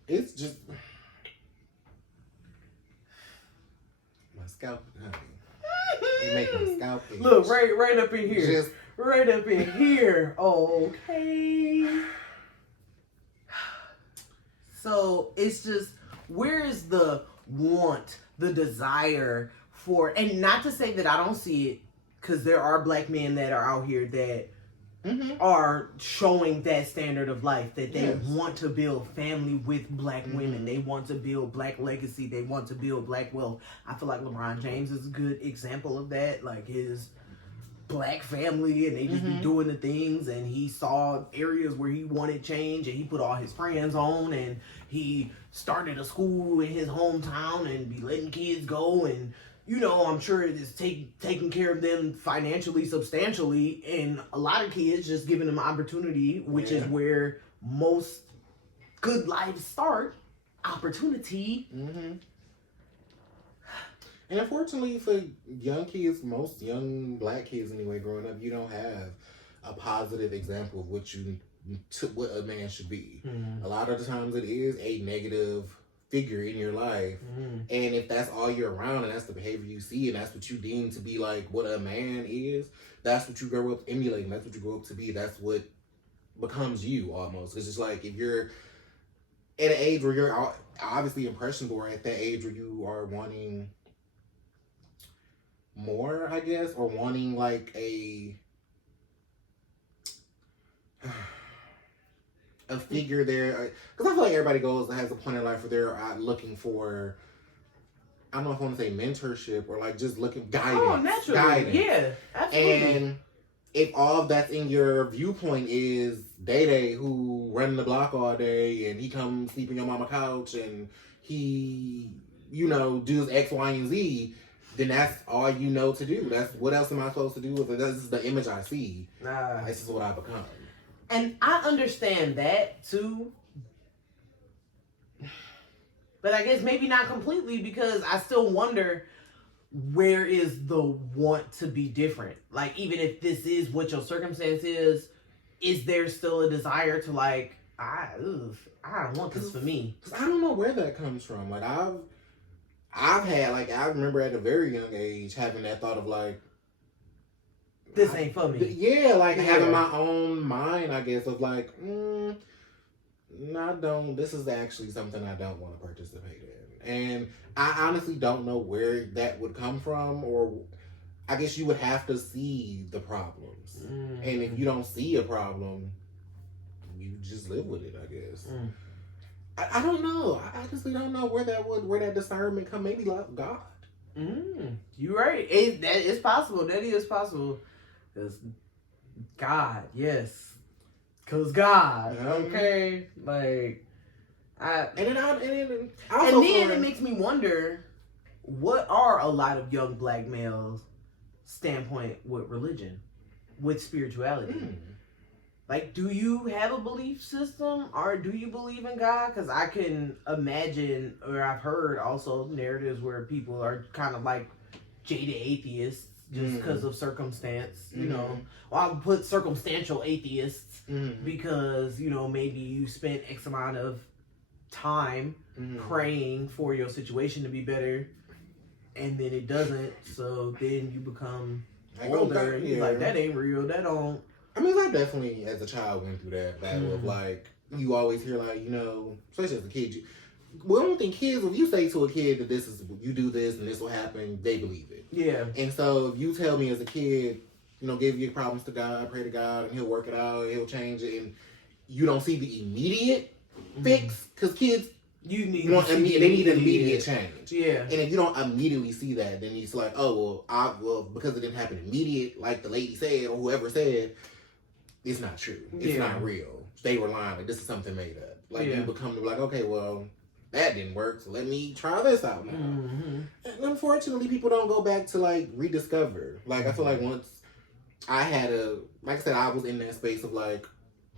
It's just my scalp, honey. It make my scalp itch. Look, right up in here. Just right up in here. Okay. So it's just, where is the want, the desire for, and not to say that I don't see it, because there are black men that are out here that are showing that standard of life, that they want to build family with black women. They want to build black legacy. They want to build black wealth. I feel like LeBron James is a good example of that. Like his black family, and they just be doing the things, and he saw areas where he wanted change, and he put all his friends on, and he started a school in his hometown and be letting kids go, and you know, I'm sure it is taking care of them financially, substantially, and a lot of kids just giving them opportunity, which is where most good lives start. Opportunity. And unfortunately for young kids, most young black kids anyway, growing up, you don't have a positive example of what a man should be. A lot of the times it is a negative figure in your life, and if that's all you're around and that's the behavior you see and that's what you deem to be like what a man is, that's what you grow up emulating, that's what you grow up to be, that's what becomes you almost. It's just like if you're at an age where you're obviously impressionable, or at that age where you are wanting more, I guess, or wanting like a figure there, because I feel like everybody has a point in life where they're out looking for, I don't know if I want to say mentorship or like just looking guidance. Oh, naturally, guidance. Yeah, absolutely. And if all of that's in your viewpoint is Day who running the block all day and he comes sleep on your mama couch and he, does X, Y, and Z, then that's all you know to do. That's what else am I supposed to do with it? This is the image I see. This is what I become. And I understand that too. But I guess maybe not completely, because I still wonder, where is the want to be different? Like, even if this is what your circumstance is there still a desire to like, I don't want this for me? Because I don't know where that comes from. Like, I've had, like, I remember at a very young age having that thought of like, this ain't for me. Having my own mind, I guess, of like, this is actually something I don't want to participate in. And I honestly don't know where that would come from, or I guess you would have to see the problems. And if you don't see a problem, you just live with it, I guess. I don't know. I honestly don't know where that discernment come. Maybe like God. You're right. That is possible. That is possible. Because God, yes. Because God, okay? Like, and then it makes me wonder, what are a lot of young black males' standpoint with religion, with spirituality? Like, do you have a belief system or do you believe in God? Because I can imagine, or I've heard also narratives where people are kind of like jaded atheists just because of circumstance, you know. Well, I would put circumstantial atheists because, you know, maybe you spent X amount of time praying for your situation to be better and then it doesn't, so then you become older and you're like, that ain't real, that don't. I mean, I definitely, as a child, went through that battle of, like, you always hear, like, you know, especially as a kid, I don't think kids, if you say to a kid that this is, you do this and this will happen, they believe it. Yeah. And so if you tell me as a kid, you know, give your problems to God, pray to God, and he'll work it out, he'll change it, and you don't see the immediate fix, because kids, they need immediate change. Yeah. And if you don't immediately see that, then it's like, oh, well, because it didn't happen immediate, like the lady said, or whoever said, it's not true. It's not real. They were lying. Like, this is something made up. Like, you become like, okay, well, that didn't work, so let me try this out now. And unfortunately, people don't go back to, like, rediscover. Like, I feel like once I had like I said, I was in that space of, like,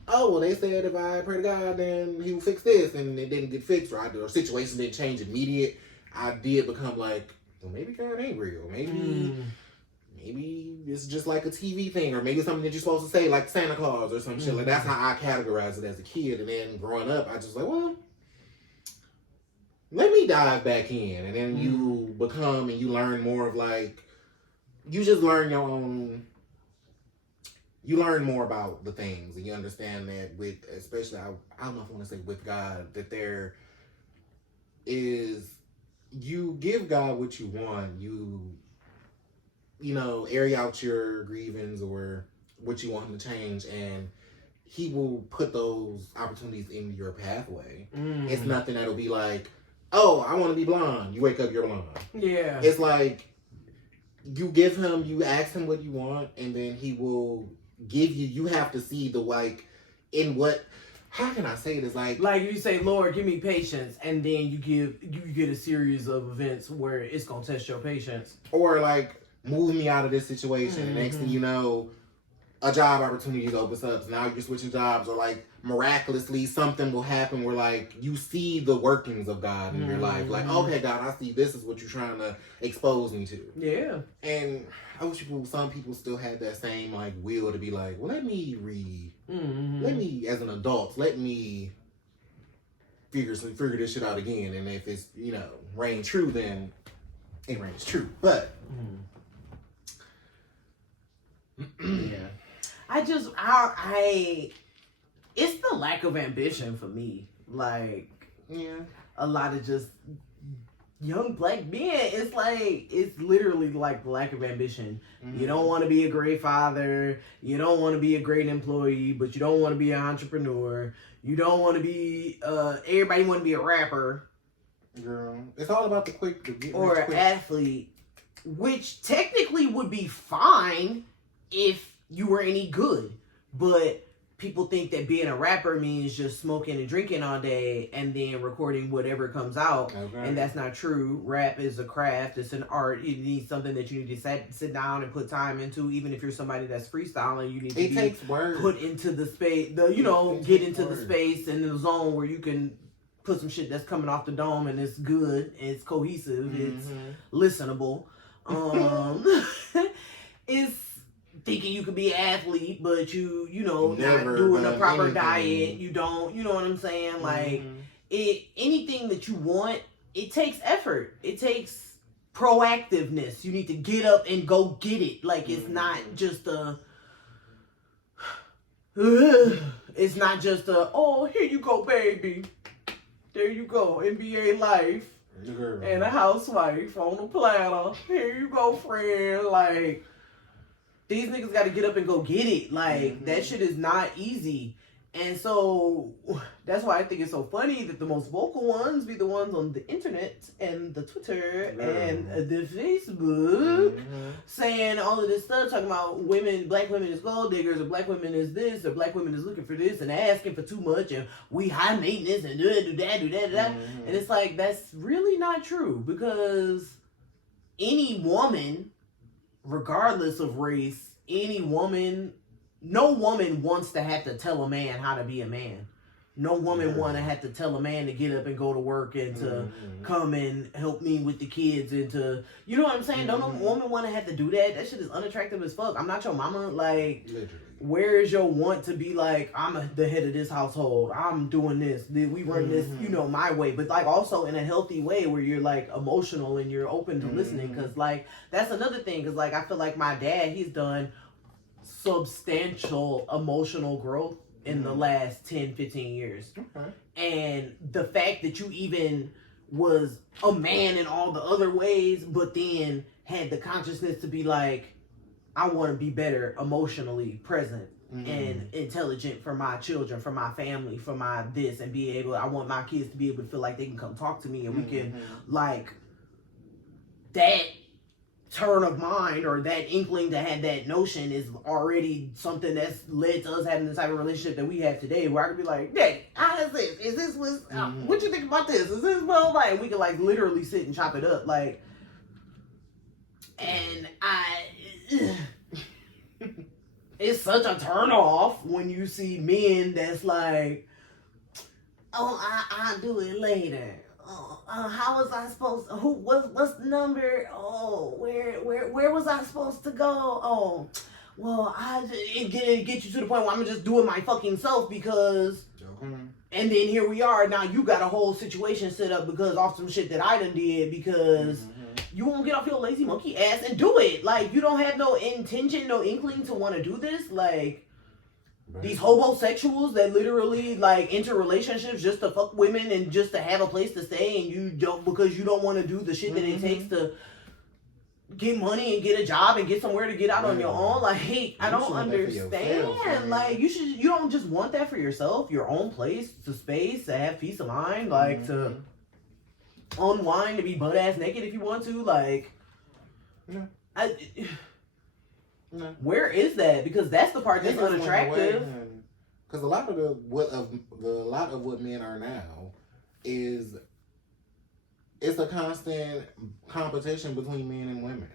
oh, well, they said if I pray to God, then he will fix this, and it didn't get fixed, or situation didn't change immediate. I did become like, well, maybe God ain't real. Maybe it's just like a TV thing, or maybe something that you're supposed to say, like Santa Claus or some shit. Like, that's how I categorized it as a kid. And then growing up, I just like, well, let me dive back in. And then you become and you learn more of, like, you just learn your own, you learn more about the things, and you understand that with, especially, I don't know if I want to say with God, that there is, you give God what you want, you know, air out your grievance or what you want him to change, and he will put those opportunities in your pathway. It's nothing that'll be like, oh, I want to be blonde. You wake up, you're blonde. Yeah. It's like, you ask him what you want, and then he will give you have to see the, like, in what, how can I say this? Like you say, Lord, give me patience, and then you get a series of events where it's gonna test your patience. Or, like, move me out of this situation. And next thing you know, a job opportunity opens up. So now you're switching jobs, or, like, miraculously something will happen where, like, you see the workings of God in your life. Like, okay, God, I see this is what you're trying to expose me to. Yeah. And I wish some people still had that same, like, will to be like, well, let me read. Let me, as an adult, let me figure this shit out again. And if it's, you know, reign true, then it reigns true. But yeah. It's the lack of ambition for me. Like, a lot of just young black men, it's literally like the lack of ambition. You don't want to be a great father. You don't want to be a great employee, but you don't want to be an entrepreneur. You don't want to be, everybody want to be a rapper. Girl, it's all about the quick. Or an athlete, which technically would be fine if you were any good. But people think that being a rapper means just smoking and drinking all day and then recording whatever comes out. Okay. And that's not true. Rap is a craft. It's an art. It needs something that you need to sit down and put time into. Even if you're somebody that's freestyling, you need to put into the space, get into the space and the zone where you can put some shit that's coming off the dome and it's good, it's cohesive, it's listenable. It's thinking you could be an athlete, but you not doing a proper diet. You don't, you know what I'm saying? Like, anything that you want, it takes effort. It takes proactiveness. You need to get up and go get it. Like, it's not just oh, here you go, baby. There you go, NBA life. And a housewife on a platter. Here you go, friend. Like, these niggas got to get up and go get it. Like, that shit is not easy. And so, that's why I think it's so funny that the most vocal ones be the ones on the internet and the Twitter and the Facebook saying all of this stuff, talking about black women is gold diggers, or black women is this, or black women is looking for this and asking for too much, and we high maintenance and do that. And it's like, that's really not true, because any woman, regardless of race, any woman no woman wants to have to tell a man how to be a man. No woman want to have to tell a man to get up and go to work and to come and help me with the kids and to, you know what I'm saying? No woman want to have to do that. That shit is unattractive as fuck. I'm not your mama. Like, literally. Where is your want to be like, I'm the head of this household. I'm doing this. We run this, you know, my way. But like also in a healthy way where you're like emotional and you're open to listening. Because like, that's another thing. Because like, I feel like my dad, he's done substantial emotional growth in the last 10, 15 years. Okay. And the fact that you even was a man in all the other ways, but then had the consciousness to be like, I want to be better emotionally present and intelligent for my children, for my family, for my this, and be able, I want my kids to be able to feel like they can come talk to me and we can, like, that turn of mind or that inkling to have that notion is already something that's led to us having the type of relationship that we have today, where I could be like, Dad, how is this? Is this what you think about this? Is this well, like, we could like literally sit and chop it up, like, and it's such a turn off when you see men that's like, oh, I'll do it later. How was I supposed to, what's the number? Oh, where was I supposed to go? Oh, well, it get you to the point where I'm just doing my fucking self because, and then here we are, now you got a whole situation set up because off some shit that I done did because you won't get off your lazy monkey ass and do it. Like, you don't have no intention, no inkling to want to do this. Like, these homosexuals that literally like enter relationships just to fuck women and just to have a place to stay, and you don't, because you don't want to do the shit that it takes to get money and get a job and get somewhere to get out on your own. Like, hey, I don't understand. Like, you don't just want that for yourself, your own place, to space, to have peace of mind, like to unwind, to be butt ass naked if you want to. Like, where is that? Because that's the part that's unattractive. Because a lot of what men are now is it's a constant competition between men and women.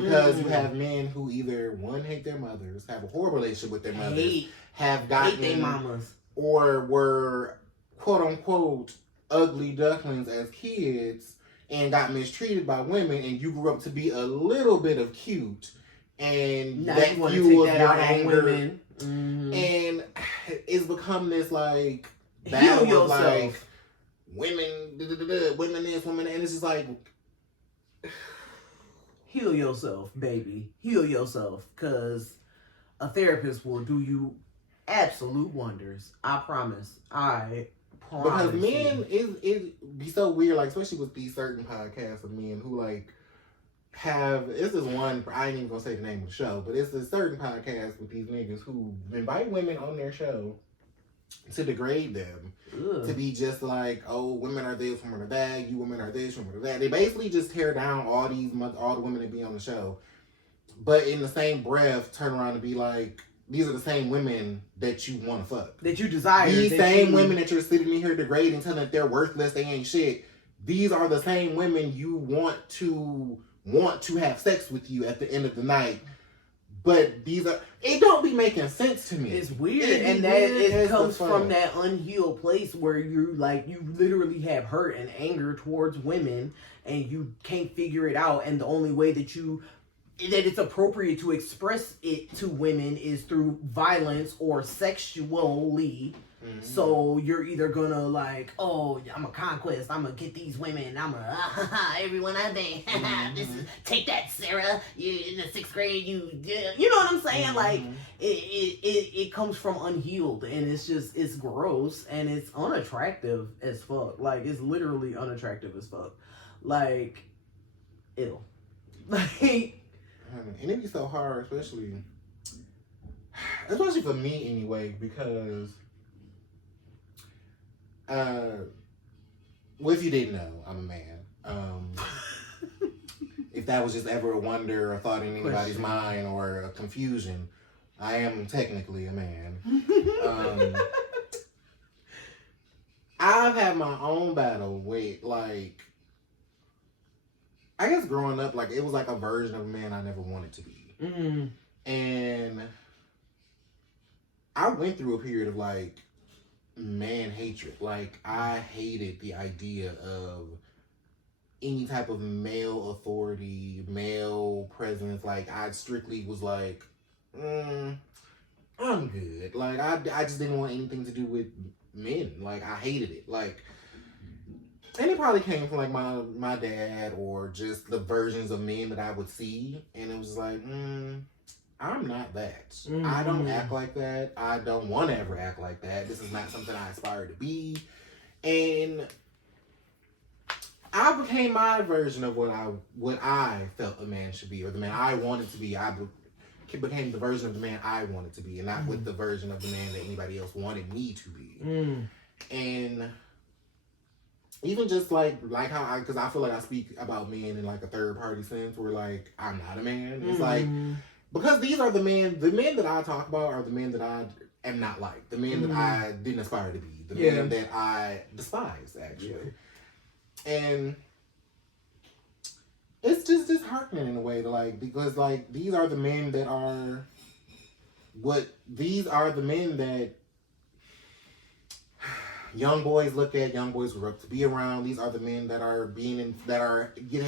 Because you have men who either hate their mothers, have a horrible relationship with their mothers, have gotten their mamas, or were quote unquote ugly ducklings as kids and got mistreated by women, and you grew up to be a little bit of cute. And now that fuels your anger, and it's become this like battle of like women this, women, and it's just like, heal yourself, baby, heal yourself, because a therapist will do you absolute wonders. I promise. Because men, it be so weird, like especially with these certain podcasts of men who like this is one, I ain't even gonna say the name of the show, but it's a certain podcast with these niggas who invite women on their show to degrade them. To be just like, oh, women are this, women are that, you women are this, women are that. They basically just tear down all the women that be on the show, but in the same breath turn around and be like, these are the same women that you want to fuck, that you desire. These same women that you're sitting in here degrading, telling that they're worthless, they ain't shit. These are the same women you want to have sex with you at the end of the night. But it don't be making sense to me. It's weird. It comes from that unhealed place where you literally have hurt and anger towards women and you can't figure it out. And the only way that it's appropriate to express it to women is through violence or sexually. So you're either gonna like, oh, I'm a conquest, I'm gonna get these women, I'm gonna everyone out there, take that, Sarah. You in the 6th grade, you know what I'm saying? Like it comes from unhealed, and it's gross and it's unattractive as fuck. Like, it's literally unattractive as fuck. Like, ew. Like, and it be so hard, especially for me anyway, because well, if you didn't know, I'm a man. If that was just ever a wonder or thought in anybody's mind or a confusion, I am technically a man. I've had my own battle with, like, I guess growing up, like, it was like a version of a man I never wanted to be. And I went through a period of like man hatred. Like I hated the idea of any type of male authority, male presence. Like I strictly was like, I'm good. Like I just didn't want anything to do with men. Like I hated it. Like, and it probably came from like my dad or just the versions of men that I would see, and it was like, I'm not that. Mm-hmm. I don't act like that. I don't want to ever act like that. This is not something I aspire to be, and I became my version of what I felt a man should be, or the man I wanted to be. I became the version of the man I wanted to be, and not with the version of the man that anybody else wanted me to be. And even just like how because I feel like I speak about men in like a third party sense, where like I'm not a man. It's like because these are the men that I talk about are the men that I am not like, the men that I didn't aspire to be, the men that I despise actually. And it's just disheartening in a way to like, because like these are the men that young boys look at, young boys grow up to be around. These are the men that are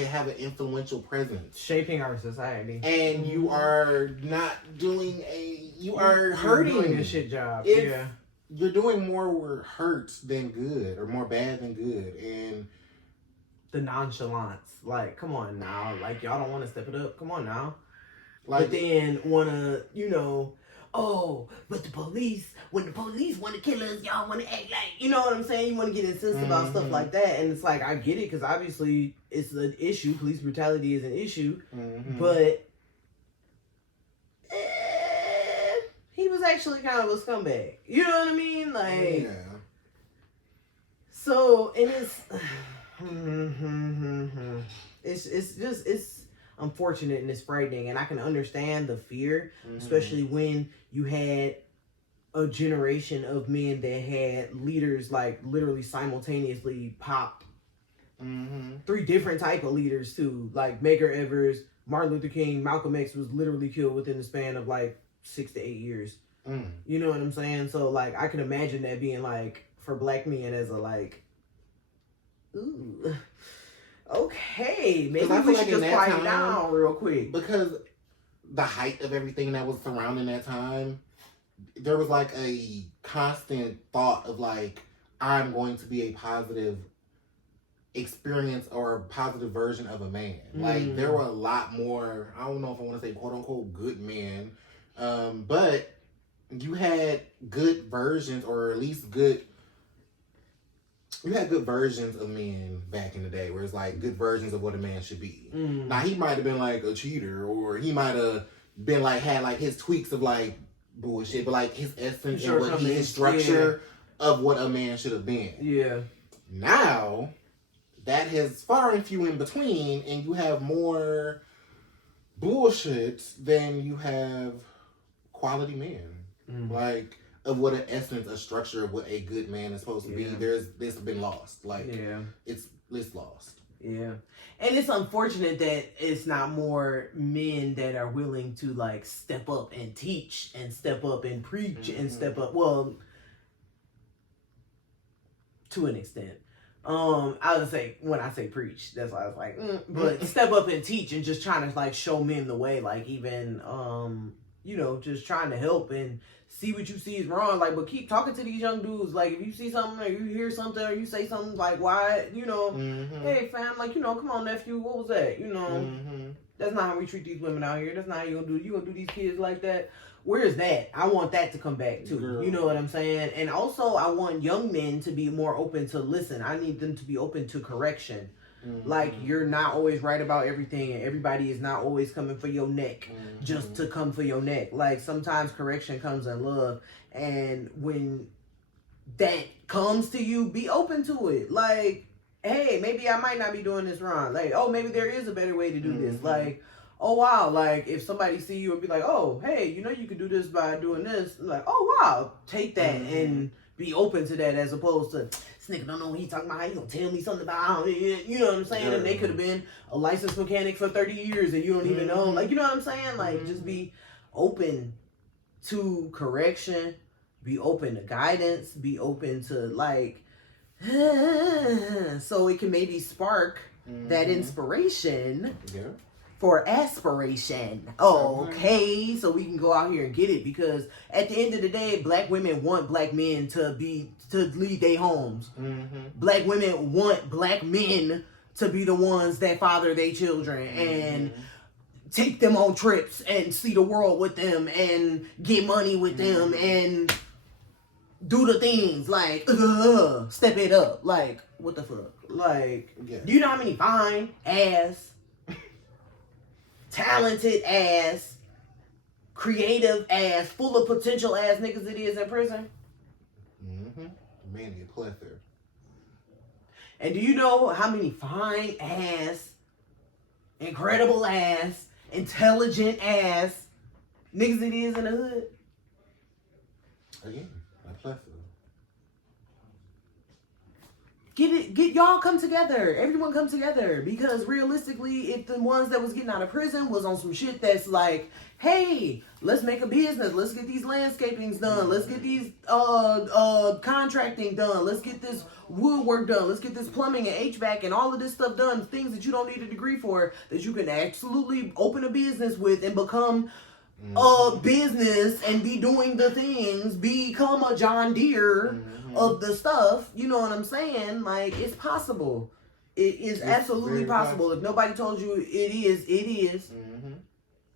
have an influential presence, shaping our society. And you are not doing you are hurting. You're doing a shit job. You're doing more hurt than good, or more bad than good, and the nonchalance. Like, come on now. Like, y'all don't want to step it up. Come on now. Like, but then want to, oh, but when the police want to kill us, y'all want to act like, you know what I'm saying? You want to get incensed about stuff like that. And it's like, I get it, because obviously it's an issue. Police brutality is an issue. But he was actually kind of a scumbag. You know what I mean? Like, yeah. So, and it's unfortunate and it's frightening, and I can understand the fear, especially when you had a generation of men that had leaders like literally simultaneously popped. 3 different type of leaders too, like Medgar Evers, Martin Luther King, Malcolm X was literally killed within the span of like 6 to 8 years. You know what I'm saying? So like I can imagine that being like for black men as a like, ooh, okay, maybe we should just quiet down real quick. Because the height of everything that was surrounding that time, there was like a constant thought of like, I'm going to be a positive experience or a positive version of a man. Like there were a lot more, I don't know if I want to say quote unquote good men, but you had good versions, or at least you had good versions of men back in the day, where it's like good versions of what a man should be. Now he might have been like a cheater, or he might have been like had like his tweaks of like bullshit, but like his essence and his structure of what a man should have been. Yeah. Now that has far and few in between, and you have more bullshit than you have quality men. Like of what an essence, a structure of what a good man is supposed to be. This been lost. Like it's lost. Yeah. And it's unfortunate that it's not more men that are willing to like step up and teach and step up and preach and step up. Well, to an extent. I would say, when I say preach, that's why I was like, but step up and teach and just trying to like show men the way, like even, just trying to help and see what you see is wrong. Like, but keep talking to these young dudes. Like, if you see something or you hear something or you say something like, why, hey fam, like, come on nephew, what was that? That's not how we treat these women out here. That's not how you gonna do these kids like that. Where's that? I want that to come back too. Girl. You know what I'm saying? And also I want young men to be more open to listen. I need them to be open to correction. Like, you're not always right about everything, and everybody is not always coming for your neck just to come for your neck. Like, sometimes correction comes in love, and when that comes to you, be open to it. Like, hey, maybe I might not be doing this wrong. Like, oh, maybe there is a better way to do this. Like, oh wow, like if somebody see you and be like, oh, hey, you could do this by doing this. Like, oh wow, take that and be open to that, as opposed to, this nigga don't know what he's talking about. How you gonna tell me something about, you know what I'm saying? And they could have been a licensed mechanic for 30 years and you don't even know. Like, you know what I'm saying? Like, just be open to correction, be open to guidance, be open to like, so it can maybe spark that inspiration for aspiration. Okay, so we can go out here and get it, because at the end of the day, black women want black men to lead their homes. Black women want black men to be the ones that father their children and take them on trips and see the world with them and get money with them and do the things like step it up. Like, what the fuck? Like, do you know how many fine ass, talented ass, creative ass, full of potential ass niggas it is in prison? Many a plethora. And do you know how many fine ass, incredible ass, intelligent ass niggas it is in the hood? Again, a plethora. Get y'all come together. Everyone come together. Because realistically, if the ones that was getting out of prison was on some shit that's like, hey, let's make a business. Let's get these landscapings done. Let's get these contracting done. Let's get this woodwork done. Let's get this plumbing and HVAC and all of this stuff done. Things that you don't need a degree for, that you can absolutely open a business with and become a business and be doing the things, become a John Deere of the stuff. You know what I'm saying? Like, it's possible. It's absolutely possible. If nobody told you it is, it is.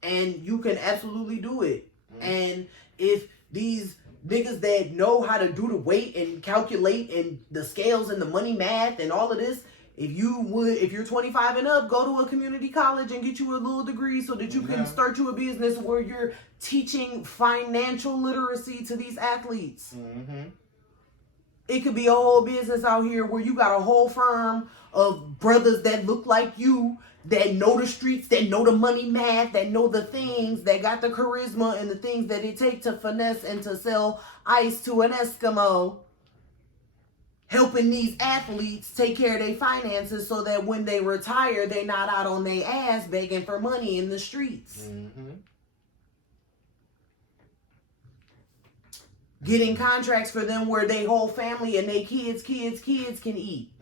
And you can absolutely do it. And if these niggas that know how to do the weight and calculate and the scales and the money math and all of this, if you're 25 and up, go to a community college and get you a little degree so that you can start you a business where you're teaching financial literacy to these athletes. It could be a whole business out here where you got a whole firm of brothers that look like you, that know the streets, that know the money math, that know the things, that got the charisma and the things that it takes to finesse and to sell ice to an Eskimo. Helping these athletes take care of their finances so that when they retire, they're not out on their ass begging for money in the streets. Getting contracts for them where their whole family and their kids can eat.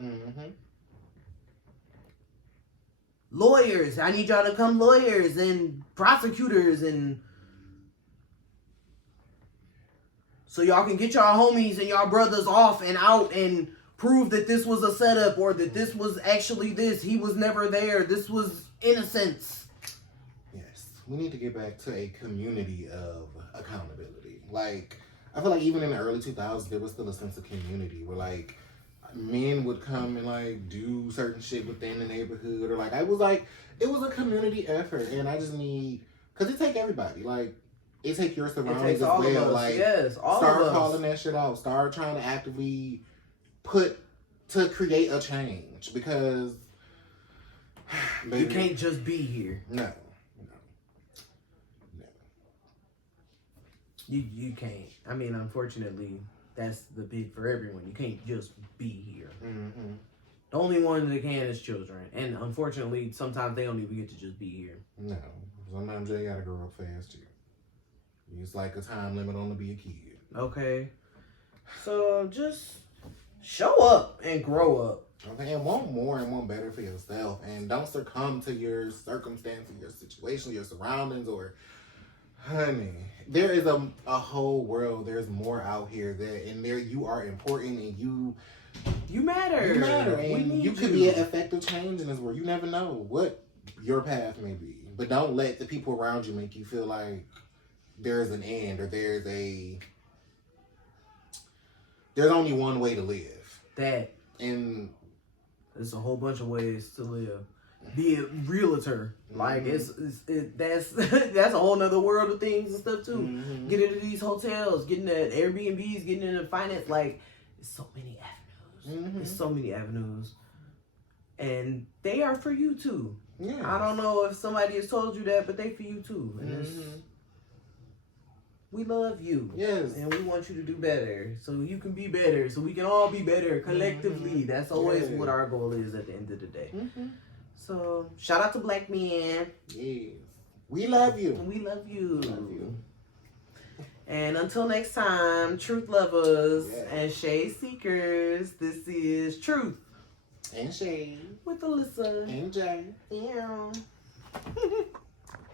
Lawyers, I need y'all to come lawyers and prosecutors, and so y'all can get y'all homies and y'all brothers off and out and prove that this was a setup or that this was actually this. He was never there. This was innocence. Yes. We need to get back to a community of accountability. Like, I feel like even in the early 2000s, there was still a sense of community where, like, men would come and, like, do certain shit within the neighborhood, or, like, it was a community effort, and I just need, because it take everybody, like, it take your surroundings as well, like, start calling that shit out, start trying to actively create a change, because baby, you can't just be here. No. You can't. I mean, unfortunately, that's the big for everyone. You can't just be here. The only one that can is children. And unfortunately, sometimes they don't even get to just be here. No. Sometimes they gotta grow up fast, too. It's like a time limit on to be a kid. Okay. So just show up and grow up. Okay, and want more and want better for yourself. And don't succumb to your circumstances, your situation, your surroundings, or... Honey, there is a whole world. There's more out here and there you are important, and you matter. You matter, and you could be an effective change in this world. You never know what your path may be, but don't let the people around you make you feel like there's an end or there's only one way to live. And there's a whole bunch of ways to live. Be a realtor, like that's a whole nother world of things and stuff too. Get into these hotels, getting into Airbnbs, getting into finance. Like, it's so many avenues. There's so many avenues, and they are for you too. I don't know if somebody has told you that, but they for you too. And we love you. Yes. And we want you to do better. So you can be better. So we can all be better collectively. That's always what our goal is at the end of the day. So, shout out to black men. Yes. We love you. We love you. We love you. And until next time, truth lovers Yeah. and shade seekers, this is Truth And Shade. with Alyssa And Jay. Yeah.